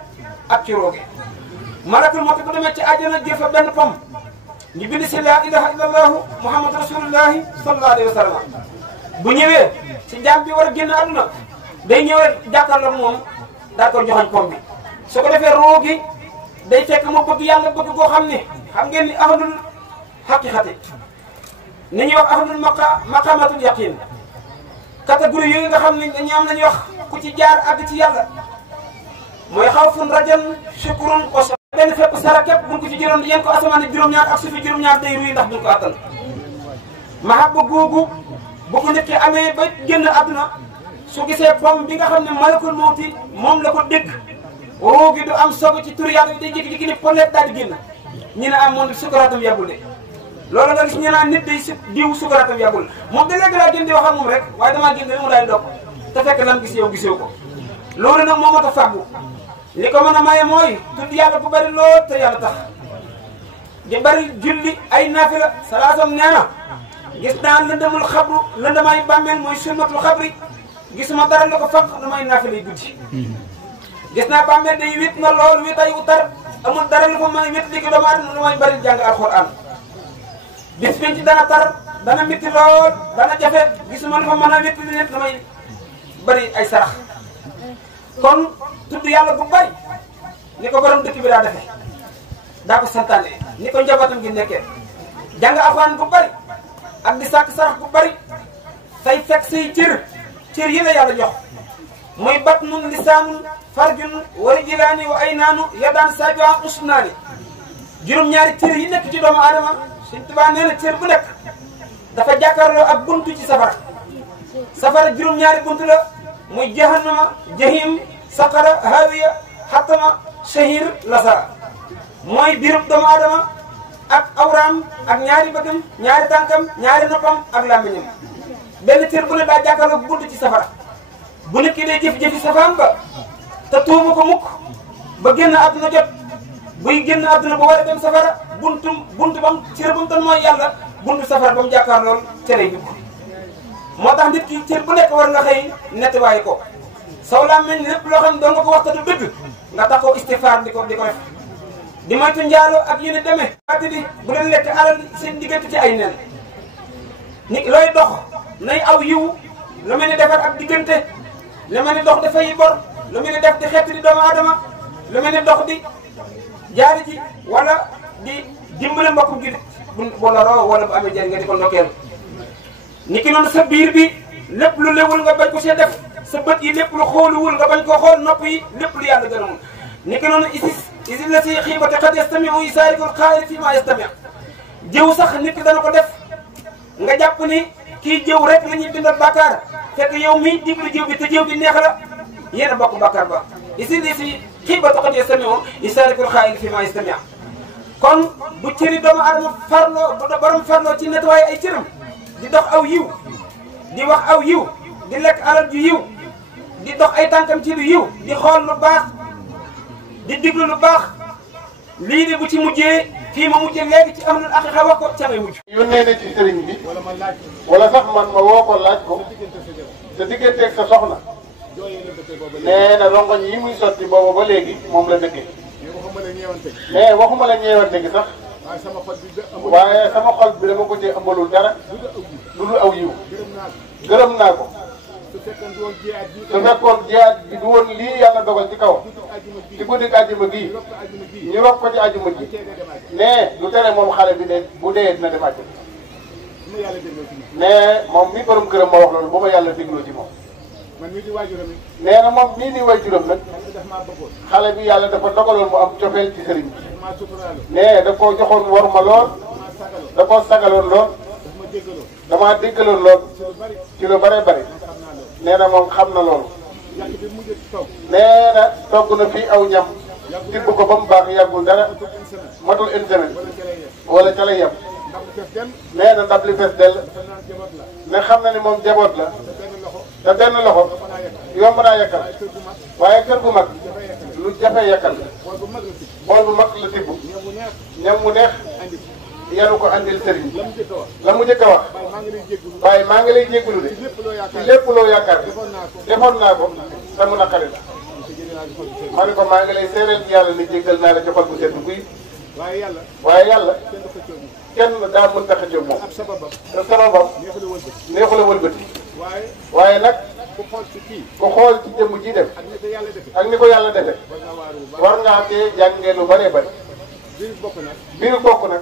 ak ci roogi malakul mawti bu demee ci àjjana jël fa benn pom ñu bind si laa ilaha illallahu muhammadu rasulullahi sallallahu alayhi wa sallam bu ñëwee ci jaam bi war a génn àdduna day ñëwee jàkkaarloog moom daa ko joxañ pom bi su ko defee roogi day fekk mu bëgg yàlla bëgg koo xam ne xam ngeen ni ahlul haqiqati ni ñuy wax ahlul maqamatul yaqin catégorie yooyu nga xam ne dañu am nañuy wax ku ci jaar àgg ci yàlla mooy xawfun rajan shukrun wa benn fépp sara képp buñ ko ci jëloon yéen ko asamaan juróom-ñaar ak suufi juróom-ñaar day ruy ndax duñ ko attan mahabba googu bu ko nit ki amee ba génn àdduna su gisee pom bi nga xam ne malakul mawti moom la ko dégg roo gi du am sogo ci tur yàlla bi day jékki-jékki ni polet daal di génn ñi ne am moom sukkaraatam yàggul de loolu nga gis ñu naan nit day diw sukkaraatam yàggul moom da léegi laa gën di wax ak moom rek waaye damaa génn mu daal di dog te fekk lam gis yow gisoo ko loolu nag moo mat a fàggu li ko mën a maye mooy tudd yàlla bu bari lool te yàlla tax di bari julli ay naafila salaasam nee na gis naa lëndamul xabru lëndamay bàmmeel mooy sunnatul xabri gisuma dara la ko faq damay naafila yi guddi gis naa bàmmeel day wét na lool wét ay utar amul dara lu ko mën a wét li ko doomu aadama lu may bari jàng alxuraan bis biñ ci dana tar dana métti lool dana jafe gisuma lu ko mën a wét li nit damay bari ay sarax kon tudd yàlla bu bari ni ko borom dëkk bi daa defee daa ko santaane ni ko njabootam gi nekkee jàng alxuraan bu bari ak di sàkk sarax bu bari say fekk say cër yi la yàlla jox muy batnun lisaanun farjun wa rijlaani wa aynaanu yadaan saabi'an usnaani juróom-ñaari cër yi nekk ci doomu aadama Sëñ Tuubaa nee na cër bu nekk dafa jàkkaarloo ak buntu ci safara juróom-ñaari buntu la muy jahannama jahim saqara hawiya xatama shahir lasara mooy biirub doomu aadama ak awraam ak ñaari bëggam ñaari tànkam ñaari noppam ak làmmiñam benn cër bu ne daa jàkkaarloo ak buntu ci safara bu nit ki dee jëf-jëfi safaan ba te tuumu ko mukk ba génn àdduna jot buy génn àdduna ba war a dem safara buntu bam cër ba mu doon mooy yàlla buntu safara ba mu jàkkaar lool cere dugg moo tax nit ki cër bu nekk war nga xëy nettoyé ko saw laa mel ni lépp loo xam ne doon nga ko wax te du dëgg nga taxoo istifaar di ko def di moytu njaalo ak yéen a demee ati di bu leen lekk alal seen diggante ci ay nen ni looy dox nay aw yiw lu mel ni defar ab diggante lu mel ni dox dafay bor lu mel ni def di xeet di doomu aadama lu mel ni dox di jaari ji wala di dimbale mbokku gi bu loroo wala bu amee jëriñ nga di ko ndokkeel ni ki noonu sa biir bi lépp lu lewul nga bañ ko see def sa bët yi lépp lu xooluwul nga bañ ko xool nopp yi lépp lu yàlla gërëmul ni ki noonu isis la si xiibate xad yastamiu isaarikul xaayri fi ma yastami jëw sax nit ki dana ko def nga jàpp ni kii jëw rek la ñuy bindal bàkkaar fekk yow mi diglu jëw bi te jëw bi neex la yéen a bokk bàkkaar ba si xiibate xad yastamiu isaarikul xaayri fi ma yastami kon bu cëri doomu aadama farloo bu borom farloo ci nettoyé ay cëram di dox aw yiw di wax aw yiw di lekk alal ju yiw di dox ay tànkam ci lu yiw di xool lu baax di diglu lu baax lii de bu ci mujjee fii ma mujjee léegi ci ahlul haqiqa wax ko ca ngay mujj. yónnee na ci sëriñ bi wala sax man ma woo ko laaj ko sa digganteeg sa soxna nee na rongoñ yi muy sotti boobu ba léegi moom la dëkkee mais waxuma la ñeewante gi sax waaye sama xol bi dama ko cee ëmbalul dara lu dul aw yiw gërëm naa ko su fekkoon jiyaat bi du woon lii yàlla dogal ci kaw ci guddi àjjuma gii ñu rob ko ci àjjuma ji mais du tere moom xale bi de bu dee dina dem àjjuma mais moom mi borom këram ma wax loolu ba ma yàlla dégloo ci moom nee na moom mii di waajuram nag xale bi yàlla dafa dogaloon mu am cofeel ci sëriñ bi nee da koo joxoon war ma lool da koo sagaloon lool damaa déggaloon lool ci lu bare bari nee na moom xam na loolu nee na togg na fii aw ñam tibb ko ba mu baax yàggul dara matul une semaine wala ca lay yem nee na ndab li fees dell ne xam na ni moom jaboot la te benn loxo yomb naa yekkal waaye kër gu mag lu jafe yekkal bool bu mag la tibb ñam mu neex yanu ko andil sëriñ la mu njëkk a wax waaye maa ngi lay jégalu de ci lépp loo yaakaar defoon naa ko te mu naqari la ma ne ko maa ngi lay seereel ci yàlla ni jégal naa la ci xol bu sedd guy waaye yàlla kenn daa mën tax a jóg moom te sababam neexu la wëlbati waaye nag ku xool ci jëmm ji def ak ni ko yàlla defe war ngaa cee jàngee lu bëree bëri biir bokk nag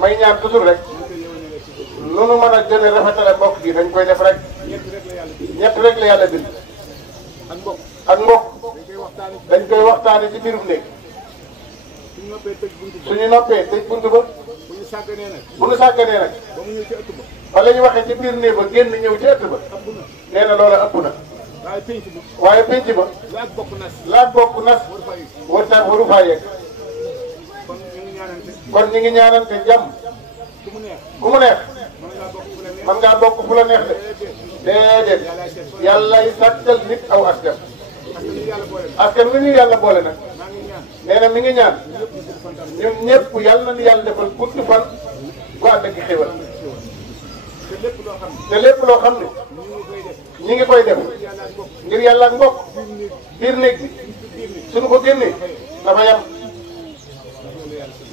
may ñaan toujours rek lu nu mën a gën a rafetale mbokk gi dañ koy def rek ñett rek la yàlla bind ak mbokk dañ koy waxtaane ci biirum néeg suñu noppee tëj bunt ba bu ñu sàgganee nag fa la ñu waxee ci biir néeg ba génn ñëw ci ëtt ba nee na loola ëpp na waaye pénc ba laaj bokk nas wartaat waru faa yegg kon ñu ngi ñaanante jàmm ku mu neex man ngaa bokk fu la neex de déedéet yàllay sàkkal nit aw askan askan wi ñu yàlla boole nag nee na mi ngi ñaan ñun ñëpp yàlla nañu yàlla defal gudd fan gu ànd ak xéwal te lépp loo xam ne ñi ngi koy def ngir yàlla ak mbokk biir néeg bi suñu ko génnee dafa yam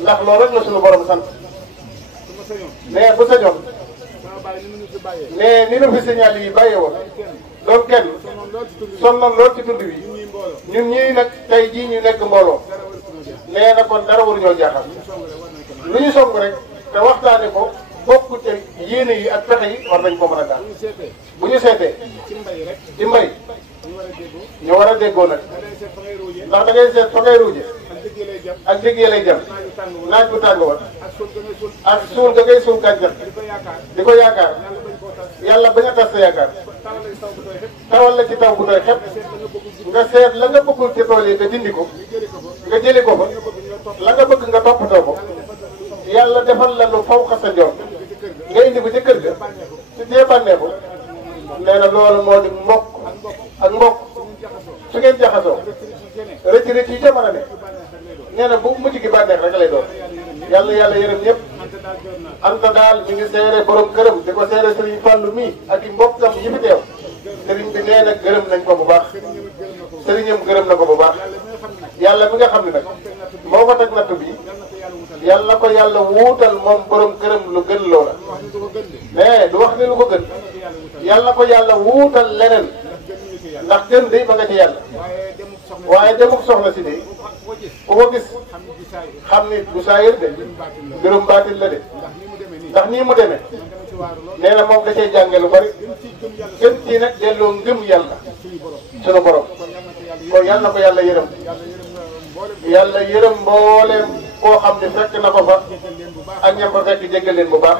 ndax loolu rek la suñu borom sant mais bu sañoon mais ni nu fi signal yi bàyyee woon doon kenn sonnoon lool ci tund wi ñun ñii nag tey jii ñu nekk mbooloo nee na kon dara waruñoo jaaxal lu ñu song rek te waxtaane ko bokk te yéene yi ak pexe yi war nañ ko mën a daal bu ñu seetee ci mbay ñu war a déggoo nag ndax da ngay seet fa ngay ruuje ak déggee lay jam naaj bu tàng wa ak suul da ngay suul gàncax di ko yaakaar yàlla bañ a tas sa yaakaar tawal la ci taw bu tooy xepp nga seet la nga bëggul ci tool yi nga dindi ko nga jëli ko fa la nga bëgg nga toppatoo ko yàlla defal la lu faw xasa joor nga indi ko ci kër ga su dee bànneexu nee na loolu moo di mbokk ak mbokk su ngeen jaxasoo rëcc rëcc yi ca mën a ne nee na bu mujj gi bànneex rek lay doon yàlla yàlla yërëm ñëpp anta daal mi ngi seere borom këram di ko seere sëriñ Fallou mii ak i mbokkam yi fi teew sëriñ bi nee na gërëm nañ ko bu baax sëriñam gërëm na ko bu baax yàlla mi nga xam ne nag moo ko teg natt bi yàlla ko yàlla wuutal moom borom këram lu gën loola mais du wax ne lu ko gën yàlla ko yàlla wuutal leneen ndax gën day ba nga ci yàlla waaye demuk soxna si de ku ko gis xam ni du saayir de mbirum baatil la de ndax nii mu demee nee na moom da cee jànge lu bari gën ci nag delloo ngëm yàlla sunu borom kon yàlla na ko yàlla yërëm yàlla yërëm mbooleem koo xam ne fekk na ko fa ak ñam fa fekk jéggal leen bu baax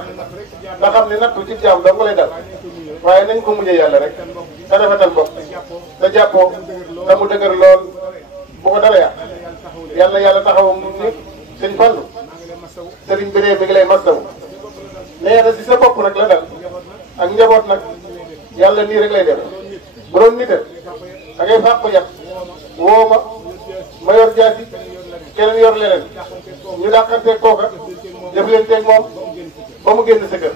nga xam ne nattu ci jaam dong lay dal waaye nañ ko mujjee yàlla rek te rafetal bopp te jàppoo te mu dëgër lool bu ko dara yàq yàlla yàlla taxawam nit sëñ Fallu sëriñ bi dee mi ngi lay masawu nee na si sa bopp nag la dal ak njaboot nag yàlla nii rek lay def bu doon nite da ngay fàq ko yàq woo ma yor jaasi keneen yor leneen ñu dàqanteeg kooka def leen teeg moom ba mu génn sa kër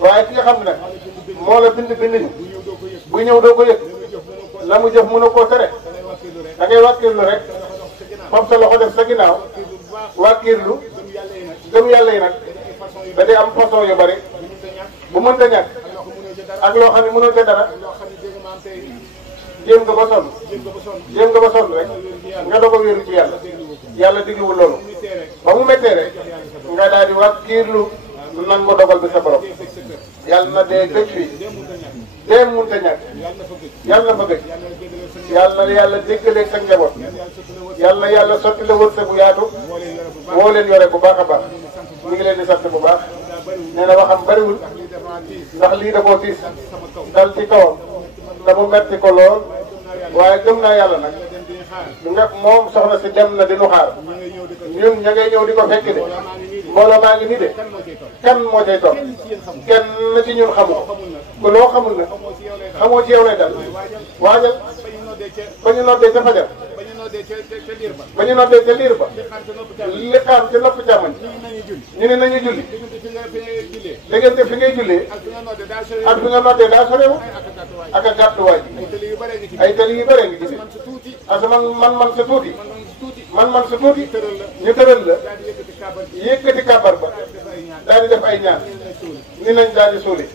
waaye ki nga xam ne nag moo la bind ñu bu ñëw doo ko yëg la mu jëf mën a koo tere da ngay wàkkirlu rek fam sa loxo def sa ginnaaw wàkkirlu gëm yàlla yi nag da di am façon yu bari bu mënta ñàkk ak loo xam ne mënoo ca dara jéem nga ba sonn jéem nga ba sonn rek nga doog a wéeru ci yàlla yàlla digluwul loolu ba mu méttee rek nga daal di wàkkirlu nangu dogal bi sa borom yàlla na dee gëj fii dee mënta ñàkk yàlla na fa gëj yàlla na yàlla déggaleeg sa njaboot yàlla na yàlla sotti la wërsëg bu yaatu woo leen yore bu baax a baax mi ngi leen di sant bu baax nee na waxam bariwul ndax lii da koo tiis dal ci kawam te mu metti ko lool waaye gëm naa yàlla nag nga moom soxna si dem na di nu xaar ñun ña ngay ñëw di ko fekk de mbooloo maa ngi nii de kan moo cay toog kenn ci ñun xamu ko loo xamul nag xamoo ci yow lay dal waajal ba ñu noddee ca fajar ba ñu noddee ca liir ba li xaam ca nopp càmmoñ ñu ne nañu julli diggante fi ngay jullee ak fi nga noddee daa sorewu ak a gàttuwaay ay tëli yu bëree ngi gis parce que man sa tuuti man sa tuuti ñu tëral la yëkkati kàbbar ba daal di def ay ñaan ni nañ daal di suuli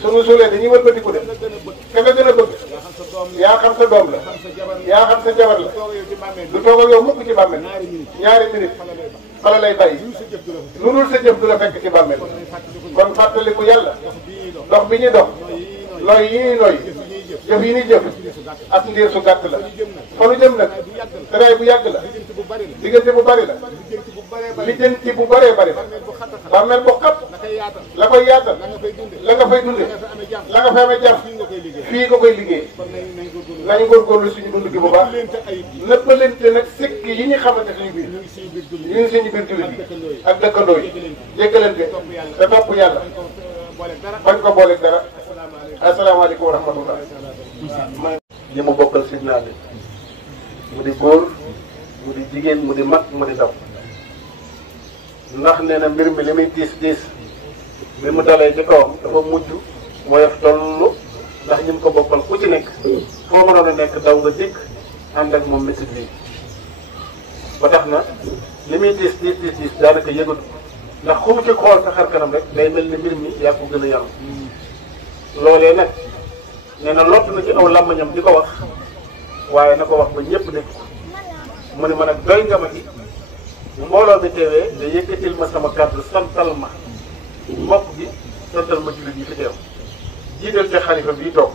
sunu suulee dañuy wëlbatiku de ka nga gën a bëgg yaa xam sa doom la yaa xam sa jabar la du toog ak yow mukk ci bàmmeel ñaari minute fala lay bàyyi lu dul sa jëf du la fekk ci bàmmeel kon fàttaliku yàlla dox bi ñuy dox looy yi ñuy looy jëf yi ñuy jëf ak ndiir su gàtt la fa nu jëm nag teraay bu yàgg la diggante bu bari la lijjanti bu bëree bëri bàmmeel bu xat la koy yaatal la nga fay dunde la nga fay amee jàmm fii nga koy liggéey nañu góorgóorlu suñu dund gi bu baax nëppalante nag sikk yi ñu xamante suñu biir ñu ngi suñu biir jullit yi ak dëkkandoo yi jéggalante te topp yàlla bañ ko booleeg dara asalaamaaleykum wa rahmatullah ñi mu bokkal sidna bi mu di góor mu di jigéen mu di mag mu di ndaw ndax nee na mbir mi li muy tiis tiis bi mu dalee ci kawam dafa mujj woyof tollu ndax ñi mu ko bokkal ku ci nekk foo mënoon a nekk daw nga dikk ànd ak moom métit bi ba tax na li muy tiis tiis tiis tiis daanaka yëgatu ndax ku mu ci xool sa xar kanam rek day mel ni mbir mi yaa ko gën a yàlla loolee nag nee na lott na ci aw làmmiñam di ko wax waaye na ko wax ba ñëpp dégg ko mu ne ma nag doy nga ma ci bu mbooloo mi teewee nga yëkkatil ma sama kàddu santal ma mbokk gi santal ma jullit yi fi teew jiital ca xalifa bii toog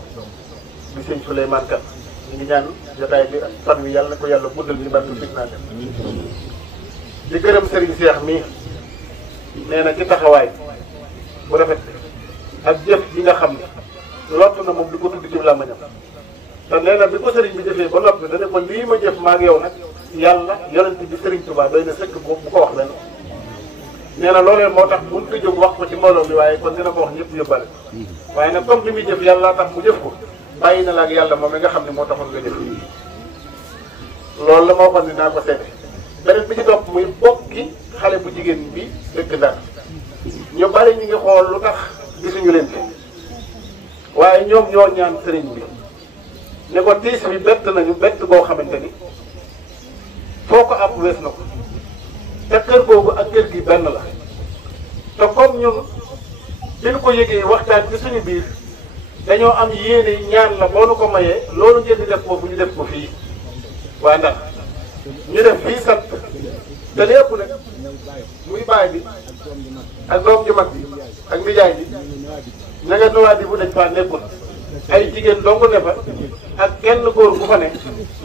bi sëñ Souleymane Kane ñu ngi ñaan jotaay bi ak fan wi yàlla na ko yàlla guddal ci barke fit naa dem di gërëm Serigne Cheikh mii nee na ci taxawaay bu rafet ak jëf yi nga xam ne lott na moom di ko tudd ci làmmiñam te nee na bi ko Serigne bi defee ba noppi dana ko lii ma jëf maa ngi yow nag yàlla yonent bi Serigne Touba doy na sëkk bu ko wax benn nee na loolee moo tax buñ ko jóg wax ko ci mbooloo mi waaye kon dina ko wax ñëpp yóbbale waaye nag comme li muy jëf yàlla tax mu jëf ko bàyyi na la ak yàlla moom mi nga xam ne moo taxoon nga jëf loolu la ma waxoon ni naa ko seede beneen bi ci topp muy bokki xale bu jigéen bi dëkk Ndar ñu bari ñu ngi xool lu tax gisuñu leen fi waaye ñoom ñoo ñaan sëriñ bi ne ko tiis bi bett nañu bett boo xamante ni foo ko àpp wees na ko te kër googu ak kër gi benn la te comme ñun bi ñu ko yëgee waxtaan ci suñu biir dañoo am yéene ñaan la boo nu ko mayee loolu ngeen di def boobu ñu def ko fii waa ndax ñu def fii sant te lépp nag muy baay bi ak doom ju mag bi ak nijaay bi ña nga nuwaat di bu dañ faa nekkul ay jigéen dong ne fa ak kenn góor bu fa ne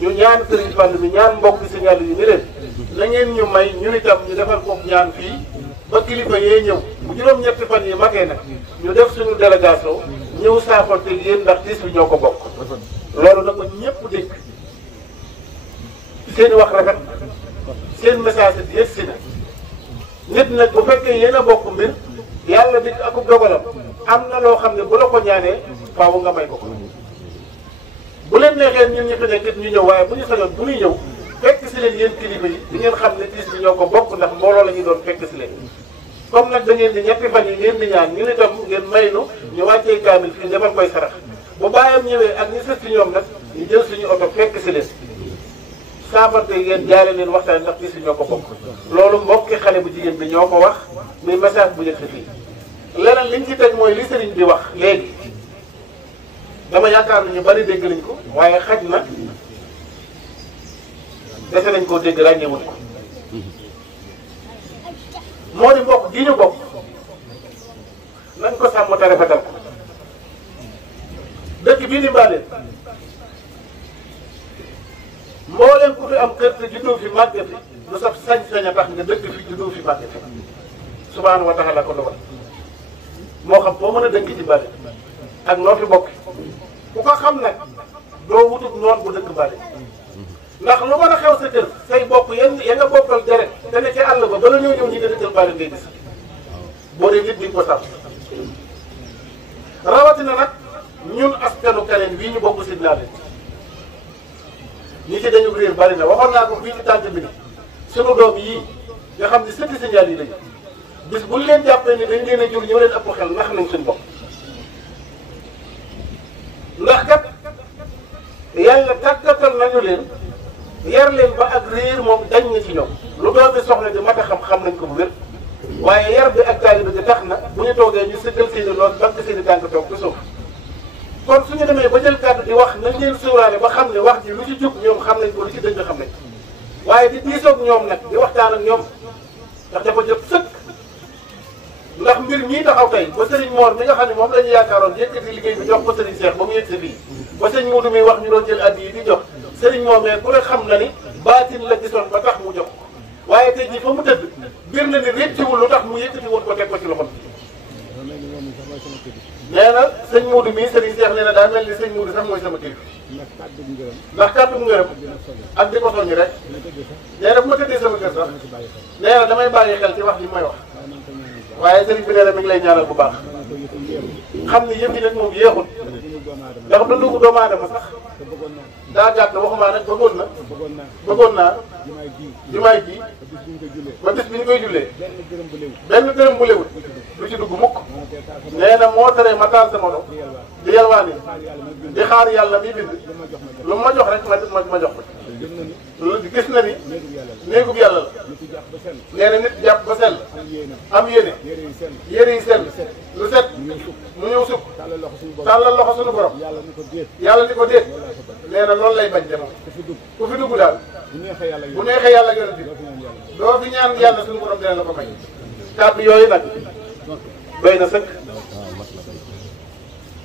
ñu ñaan Serigne Fall mi ñaan mbokk signal yi ni leen na ngeen ñu may ñun itam ñu defal ko ñaan fii ba kilifa yee ñëw bu juróom-ñetti fan yi matee nag ñu def suñu délégation ñëw saafonte yéen ndax tiis bi ñoo ko bokk loolu na ko ñëpp dégg seen wax rafet seen message bi yegg si na nit nag bu fekkee yéen a bokk mbir yàlla di akub dogalam am na loo xam ne bu la ko ñaanee faaw nga may ko bu leen neexee ñun ñi fi nekk ñu ñëw waaye bu ñu sañoon bu ñuy ñëw fekk si leen yéen kilifa yi di ngeen xam ne tiis bi ñoo ko bokk ndax mbooloo la ñuy doon fekk si leen comme nag da ngeen di ñetti fan yi ngeen di ñaan ñu itam ngeen may nu ñu wàccee kaamil fii defal koy sarax bu bàyyam ñëwee ak ñi sës si ñoom nag ñu jël suñu oto fekk si leen saafante ngeen jaale leen waxtaan ndax tiis bi ñoo ko bokk loolu mbokki xale bu jigéen bi ñoo ko wax muy message bu njëkk fii leneen liñ ci teg mooy li sëriñ bi wax léegi dama yaakaar na ñu bari dégg nañ ko waaye xaj na dese nañ koo dégg ràññewuñ ko moo di mbokk gi ñu bokk nañ ko sàmm te rafetal ko dëkk bii di Mbaleen mbooleem ku fi am kër te juddoo fi màgge fi lu saf sañ-sañ a tax nga dëkk fi juddoo fi màgge fi subhaanahu wa taala ko dogal moo xam foo mën a dëkk ci Mbaleen ak noo fi bokk ku ko xam nag doo wutut noon bu dëkk Mbaleen ndax lu mën a xew sa kër say bokk ya nga bokkal deret te ne ci àll ba bala ñëw ñi nga dëkkal Mbaleen ngay gis boo dee nit di ko sàmm rawatina nag ñun askanu Kaneen bii ñu bokk si Mbaleen ñi ci dañu réer bari na waxoon naa ko fii ci tànt bi ni sunu doom yii nga xam ne sëti signal yi lañu bis buñ leen jàppee ni dañ leen a jur ñoo leen ëpp xel nax nañ suñu bopp ndax kat yàlla tàggatal nañu leen yar leen ba ak réer moom dañ na ci ñoom lu doon di soxla di mat a xam nañ ko bu wér waaye yar bi ak taalibe bi tax na bu ñu toogee ñu sëggal seeni lool bank seeni tànk toog ci suuf kon suñu demee ba jël kàddu di wax nañ leen suuraale ba xam ne wax ji lu ci jub ñoom xam nañ ko lu ci dëng xam nañ waaye di diisoog ñoom nag di waxtaan ak ñoom ndax dafa jot sëkk ndax mbir mii taxaw tey ba Serigne Mor mi nga xam ne moom la ñu yaakaaroon yëkkati liggéey bi jox ko Serigne Cheikh ba mu yëg si fii ba sëñ Modou mi wax ñu doon jël addi yi di jox Serigne Mor mais ku ne xam na ni baatin la gisoon ba tax mu jox waaye tey jii fa mu tëdd bir na ni récciwul lu tax mu yëkkati woon ko teg ko ci loxoom nee na sëñ Modou mii Serigne Cheikh nee na daa mel ni sëñ Modou sax mooy sama kilifa ndax kàddu ngërëm ak di ko soññi rek nee na bu ma tëddee sama kër sax nee na damay bàyyi xel ci wax li may wax waaye sëriñ bi nee na mi ngi lay ñaanal bu baax xam ni yëf yi nag moom yéexul ndax dundu doomu aadama sax daa gàtt waxumaa nag bëggoon naa jumaay ji ba bis bi ñu koy jullee benn dërëm bu lewut du ci dugg mukk nee na moo tere ma taal sama do di yalwaani di xaar yàlla mi bind lu ma jox rek ma jox ko gis na ni néegub yàlla la nee na nit jàpp ba sell am yéene yére yi sell lu set mu ñëw sukk tàllal loxo suñu borom yàlla ni ko déet nee na loolu lay bañ de moom ku fi dugg daal bu neexee yàlla yonent bi loo fi ñaan yàlla suñu borom dina la ko may kàddu yooyu nag doy na sëkk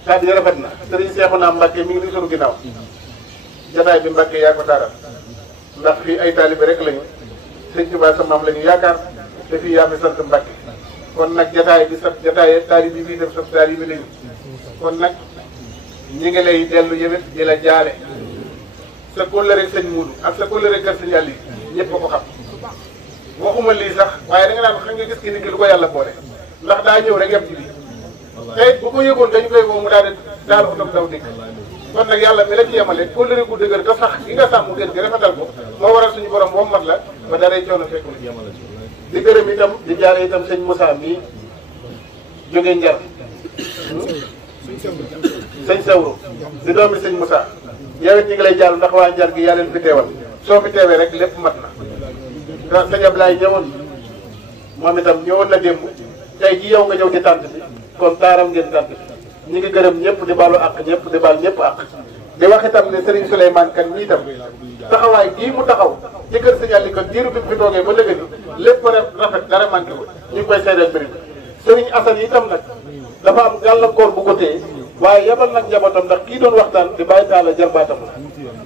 kàddu yi rafet na Serigne Cheikhouna Mbacké mi ngi ni sunu ginnaaw jataay bi Mbacké yaa ko taaral ndax fii ay taalibe rek lañu sëñ Tuubaa sa maam la ñu yaakaar te fii yaa fi sant Mbacké kon nag jataay bi sax jataay taalibe bi fii def sax taalibe lañu kon nag ñi ngi lay dellu yëwét di la jaale sa kóllëre sëñ Muudu ak sa kóllëre kër sëñ Yàlla yi ñëpp a ko xam waxuma lii sax waaye da nga naan xam nga gis ki ni ki lu ko yàlla boole ndax daa ñëw rek yem ci lii te bu ko yëgoon dañu koy woo mu daal di daal otom daw dikk kon nag yàlla mi la ci yemale kóllëre gu dëgër te sax gi nga sàmm gën gi rafetal ko moo waral suñu borom moom mat la ba daray coono fekk di gërëm itam di jaare itam sëñ Moussa mii jóge Njar sëñ Sawru di doomi sëñ Moussa yow it ñu ngi lay jàll ndax waa Njar gi yaa leen fi teewal soo fi teewee rek lépp mat na sëñ Ablaye ñëwoon moom itam ñëwoon na démb tey ji yow nga ñëw ci tànt bi kon taaram ngeen tànt bi ñu ngi gërëm ñëpp di baalu àq ñëpp di baal ñëpp àq di wax itam ne Serigne Souleymane Kane ñii itam taxawaay gii mu taxaw ci kër sëñ Aliou Kane diiru bi mu fi toogee ba léegi lépp rafet dara manqué ko ñu ngi koy seedeel mbir mi Serigne Assane itam nag dafa am gàllankoor bu ko téye waaye yebal nag njabootam ndax kii doon waxtaan di bàyyi taala jarbaatam la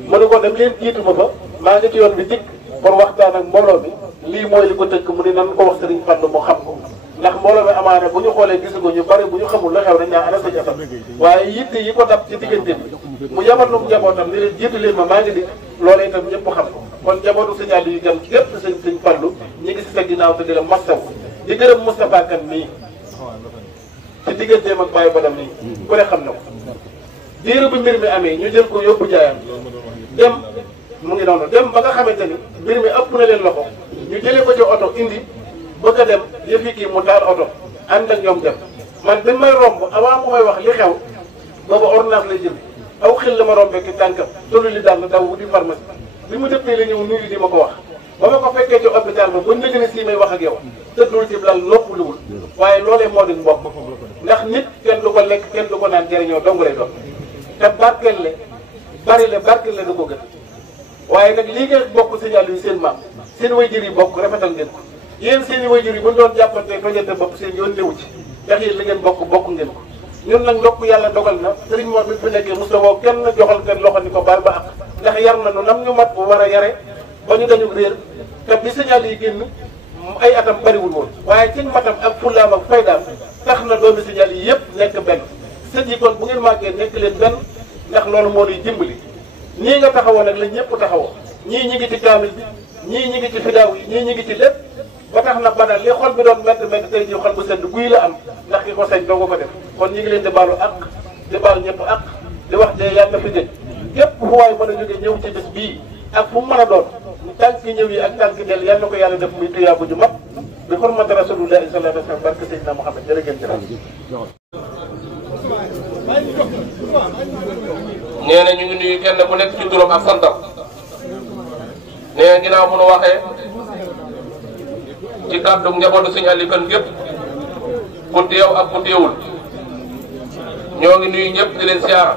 mu ne ko dem leen jiitu ma fa maa ngi ci yoon bi dikk pour waxtaan ak mbooloo mi lii mooy li ko tënk mu ne nan ko wax Serigne Fallou mu xam ko ndax mbooloo mi amaana bu ñu xoolee gisu ko ñu bari bu ñu xamul la xew dañ naa ana sëñ Assane waaye yitte yi ko dab ci diggante bi mu yebal nu njabootam ni leen jiitu leen ma maa ngi dikk loolee itam ñëpp xam ko kon njabootu sëñ Aliou yi gam yépp sëñ Fallou ñi ngi si sa ginnaaw te di la mastaw di gërëm Moustapha Kane mii ci digganteem ak Baye Badam nii ku ne xam na ko diiru bi mbir mi amee ñu jël ko yóbbu jaayam dem mu ngi noonu dem ba nga xamante ni mbir mi ëpp na leen loxo ñu jëlee ko ci oto indi bëgg a dem yëfi kii mu taal oto ànd ak ñoom dem man bi may romb avant mu may wax li xew booba ordonnance lay jël aw xel la ma rombee ki tànkam tollu li daal daw di pharmacie bi mu dëppee la ñëw nuyu di ma ko wax ba ma ko fekkee ci hôpital ba bañ la si may wax ak yow tëddul ci lal noppaluwul waaye loolee moo di mbokk ndax nit kenn du ko lekk kenn du ko naan jëriñoo dong lay doon te barkeel le bari le barkeel le du ko gën waaye nag lii ngeen bokk signal yi seen maam seen wayjur yi bokk rafetal ngeen ko yéen seen i wayjur yi bu ñu doon jàppante tojante bopp seen yoon newu ci ndax yéen li ngeen bokk ngeen ko ñun nag ndokk yàlla dogal na sëriñ Mor bi fi nekkee Moussa woo kenn joxal kenn loxo ni ko baal ba ak ndax yar na nu nam ñu mat bu war a yare ba ñu dañu réer te bi signal yi génn ay atam bariwul woon waaye ci matam ak fullaam ak faydaam tax na doomi signal yi yëpp nekk benn sët yi kon bu ngeen màggee nekk leen benn ndax loolu moo lay dimbali nii nga taxawoo nag la ñëpp taxawoo ñii ñi ngi ci kaamil bi ñii ñi ngi ci fidaaw yi ñii ñi ngi ci lépp ba tax na banal li xol bi doon métti tey jii xol bu sedd guy la am ndax ki ko sañ doo ko def kon ñi ngi leen di baalu ak di baal ñëpp ak di wax de yàlla fi gëj képp fu waay mën a jóge ñëw ci bés bii ak fu mu mën a doon tànk ñëw yi ak tànk del yàlla na ko yàlla def muy tuyaa bu ju mat bi xormata rasulullahi sallallahu alayhi wa sallam barke Seydina Muhammad jërëjëf nee na ñu ngi nuyu kenn ku nekk ci turam ak santam nee na ginnaaw bu nu waxee ci kàddu njabootu Sëñ Aliou Kane gépp ku teew ak ku teewul ñoo ngi nuyu ñëpp di leen siyaara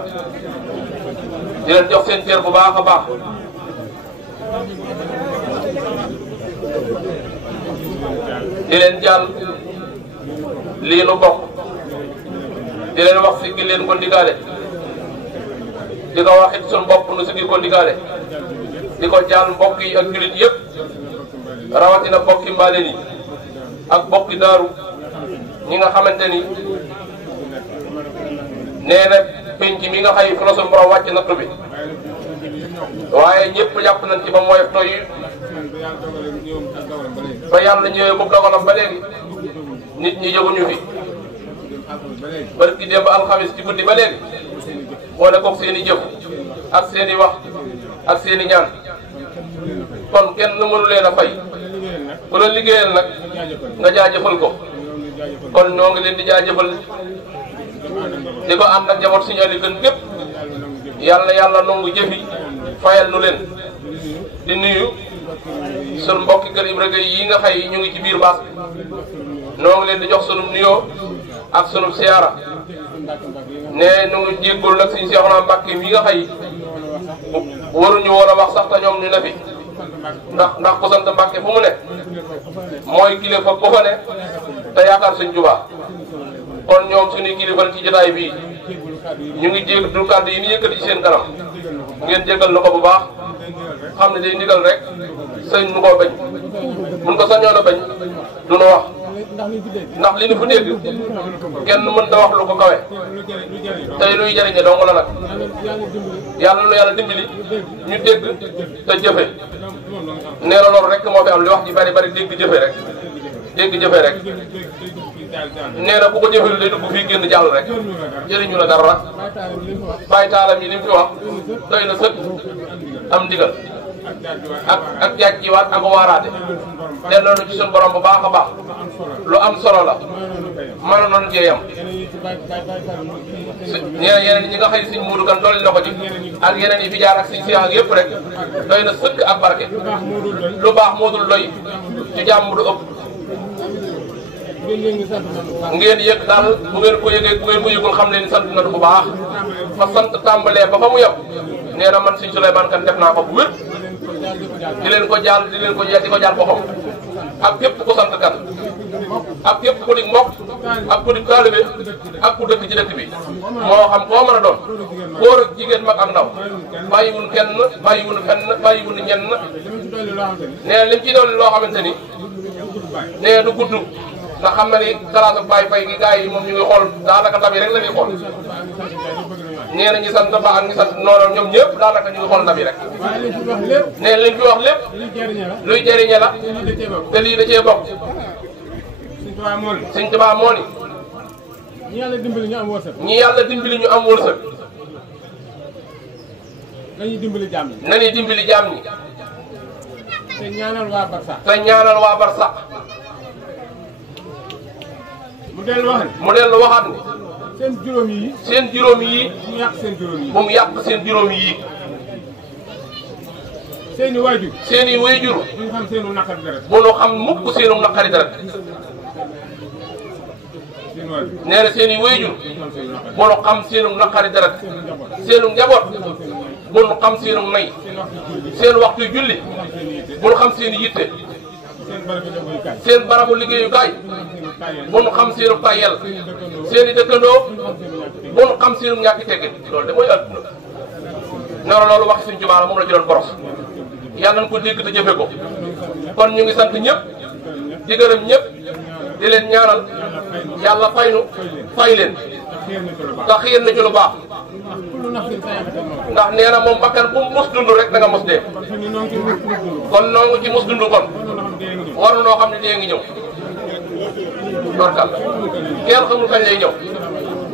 di leen jox seen cër bu baax a baax di leen jàll lii nu bokk di leen wax si gi leen ko ndigaale di ko wax it suñu bopp nu si gi ko ndigaale di ko jàll mbokk yi ak jullit yëpp rawatina bokki mbaaleen yi ak bokki daaru ñi nga xamante ni nee na penc mi nga xay fi la suñu borom wàcc nattu bi waaye ñëpp jàpp nañ ci ba mooy toy ba yàlla ñëwee bu dogalam ba léegi nit ñi jóguñu fi bari ki démb alxamis ci guddi ba léegi boole koog seen i jëf ak seen i wax ak seen i ñaan kon kenn mënu leen a fay ku la liggéeyal nag nga jaajëfal ko kon ñoo ngi leen di jaajëfal di ko ànd ak njaboot Sëñ Aliou Kane gépp yàlla nangu jëfi fayal nu leen di nuyu sunu mbokki kër Ibra Gueye yi nga xay ñu ngi ci biir baas bi noo ngi leen di jox sunu nuyoo ak sunu siyaara ne nu ngi jéggul nag Sëñ Cheikhouna Mbacké yi nga xay waruñu woon a wax sax te ñoom ñu ne fi ndax ku sant Mbàkke fu mu ne mooy kilifa ku fa ne te yaakaar Sëñ Tuubaa kon ñoom suñuy kilifa ci jotaay bii ñu ngi jéggalu kàddu yi ni yëkkati ci seen kanam ngeen jéggal na ko bu baax xam ne day ndigal rek sëñ nu koo bañ mun ko sañoon a bañ du nu wax ndax li nu fu dégg kenn mënta wax lu ko kawe tey luy jëriñe dong la nag yàlla nu yàlla dimbali ñu dégg te jëfe nee na loolu rek moo fi am li wax ji bari bari dégg jëfe rek dégg jëfe rek nee na bu ko jëfee day dugg fii génn jàll rek jëriñu la dara bàyyi taalam yi li mu fi wax doy na sëkk am ndigal ak jàjjiwaat ak waaraate delloo ci suñu borom bu baax a baax lu am solo la mën noonu cee yam yeneen ñi nga xëy Sëñ Muudu Kan dolli na ko ci ak yeneen yi fi jaar ak Sëñ Seex ak yëpp rek doy na sëkk ak barke lu baax moo dul doy ci jàmm du ëpp ngeen yëg daal bu ngeen ko yëgee bu ngeen ko yëgul xam leen sant na bu baax fa sant tàmbalee ba fa mu yem nee na man Sëñ Souleymane Kane def naa ko bu wér di leen ko jaal di ko jaal boppam ak képp ku sant Kane ak képp ku di mbokk ak ku di taalibe ak ku dëkk ci dëkk bi moo xam koo mën a doon góor ak jigéen mag ak ndaw bàyyiwul kenn bàyyiwul fenn bàyyiwul ñenn nee na lim ci dolli loo xamante ni nee du gudd ndax xam na ni talaata Baye Faye gi gars yi moom ñu ngi xool daanaka ndab yi rek la ñuy xool nee na ñi sant ba ak ñi sant noonu ñoom ñëpp daanaka ñu ngi xool ndab yi rek nee na liñ fi wax lépp luy jëriñe la te lii da cee bokk. Sëñ Tuubaa moo ni ñi yàlla dimbali ñu am wërsëg. ñi yàlla dimbali ñu am wërsëg. nañuy dimbali jaam ñi. nañuy dimbali jaam ñi. te ñaanal waa Barsax. te ñaanal waa Barsax. mu dellu waxaat ni. seen juróom yi. seen juróom yi. bu mu yàq seen juróom yi. bu mu yàq seen juróom yi. seeni waajur. seeni waajur. bu ñu xam seenu naqari deret. bu ñu xam mukk seenu naqari deret. nee na seeni waajur. bu ñu xam seenu naqari deret. seenu njaboot. bu ñu xam seenu nay. seen waxtu julli. bu ñu xam seeni yitte. seen barabu liggéeyukaay. bu nu xam seenu tayel seen i dëkkandoo bu nu xam seenu ñàkk teggin loolu de mooy adduna nara loolu wax Sëñ Tuubaa moom la ci doon boros yàlla nañ ko dégg te jëfe ko kon ñu ngi sant ñëpp di gërëm ñëpp di leen ñaanal yàlla fay nu fay leen te xiir na ci lu baax ndax nee na moom bakkan bu mus dund rek da nga mos dee kon noo ngi ci mus dund kon war na noo xam ne dee ngi ñëw barkalla kenn xamul kañ lay ñëw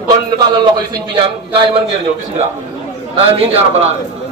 kon ñu tàllal loxo yi sëñ bi ñaan gaa yi mën ngeen ñëw bismillah amiin yaa rabbal aalamiin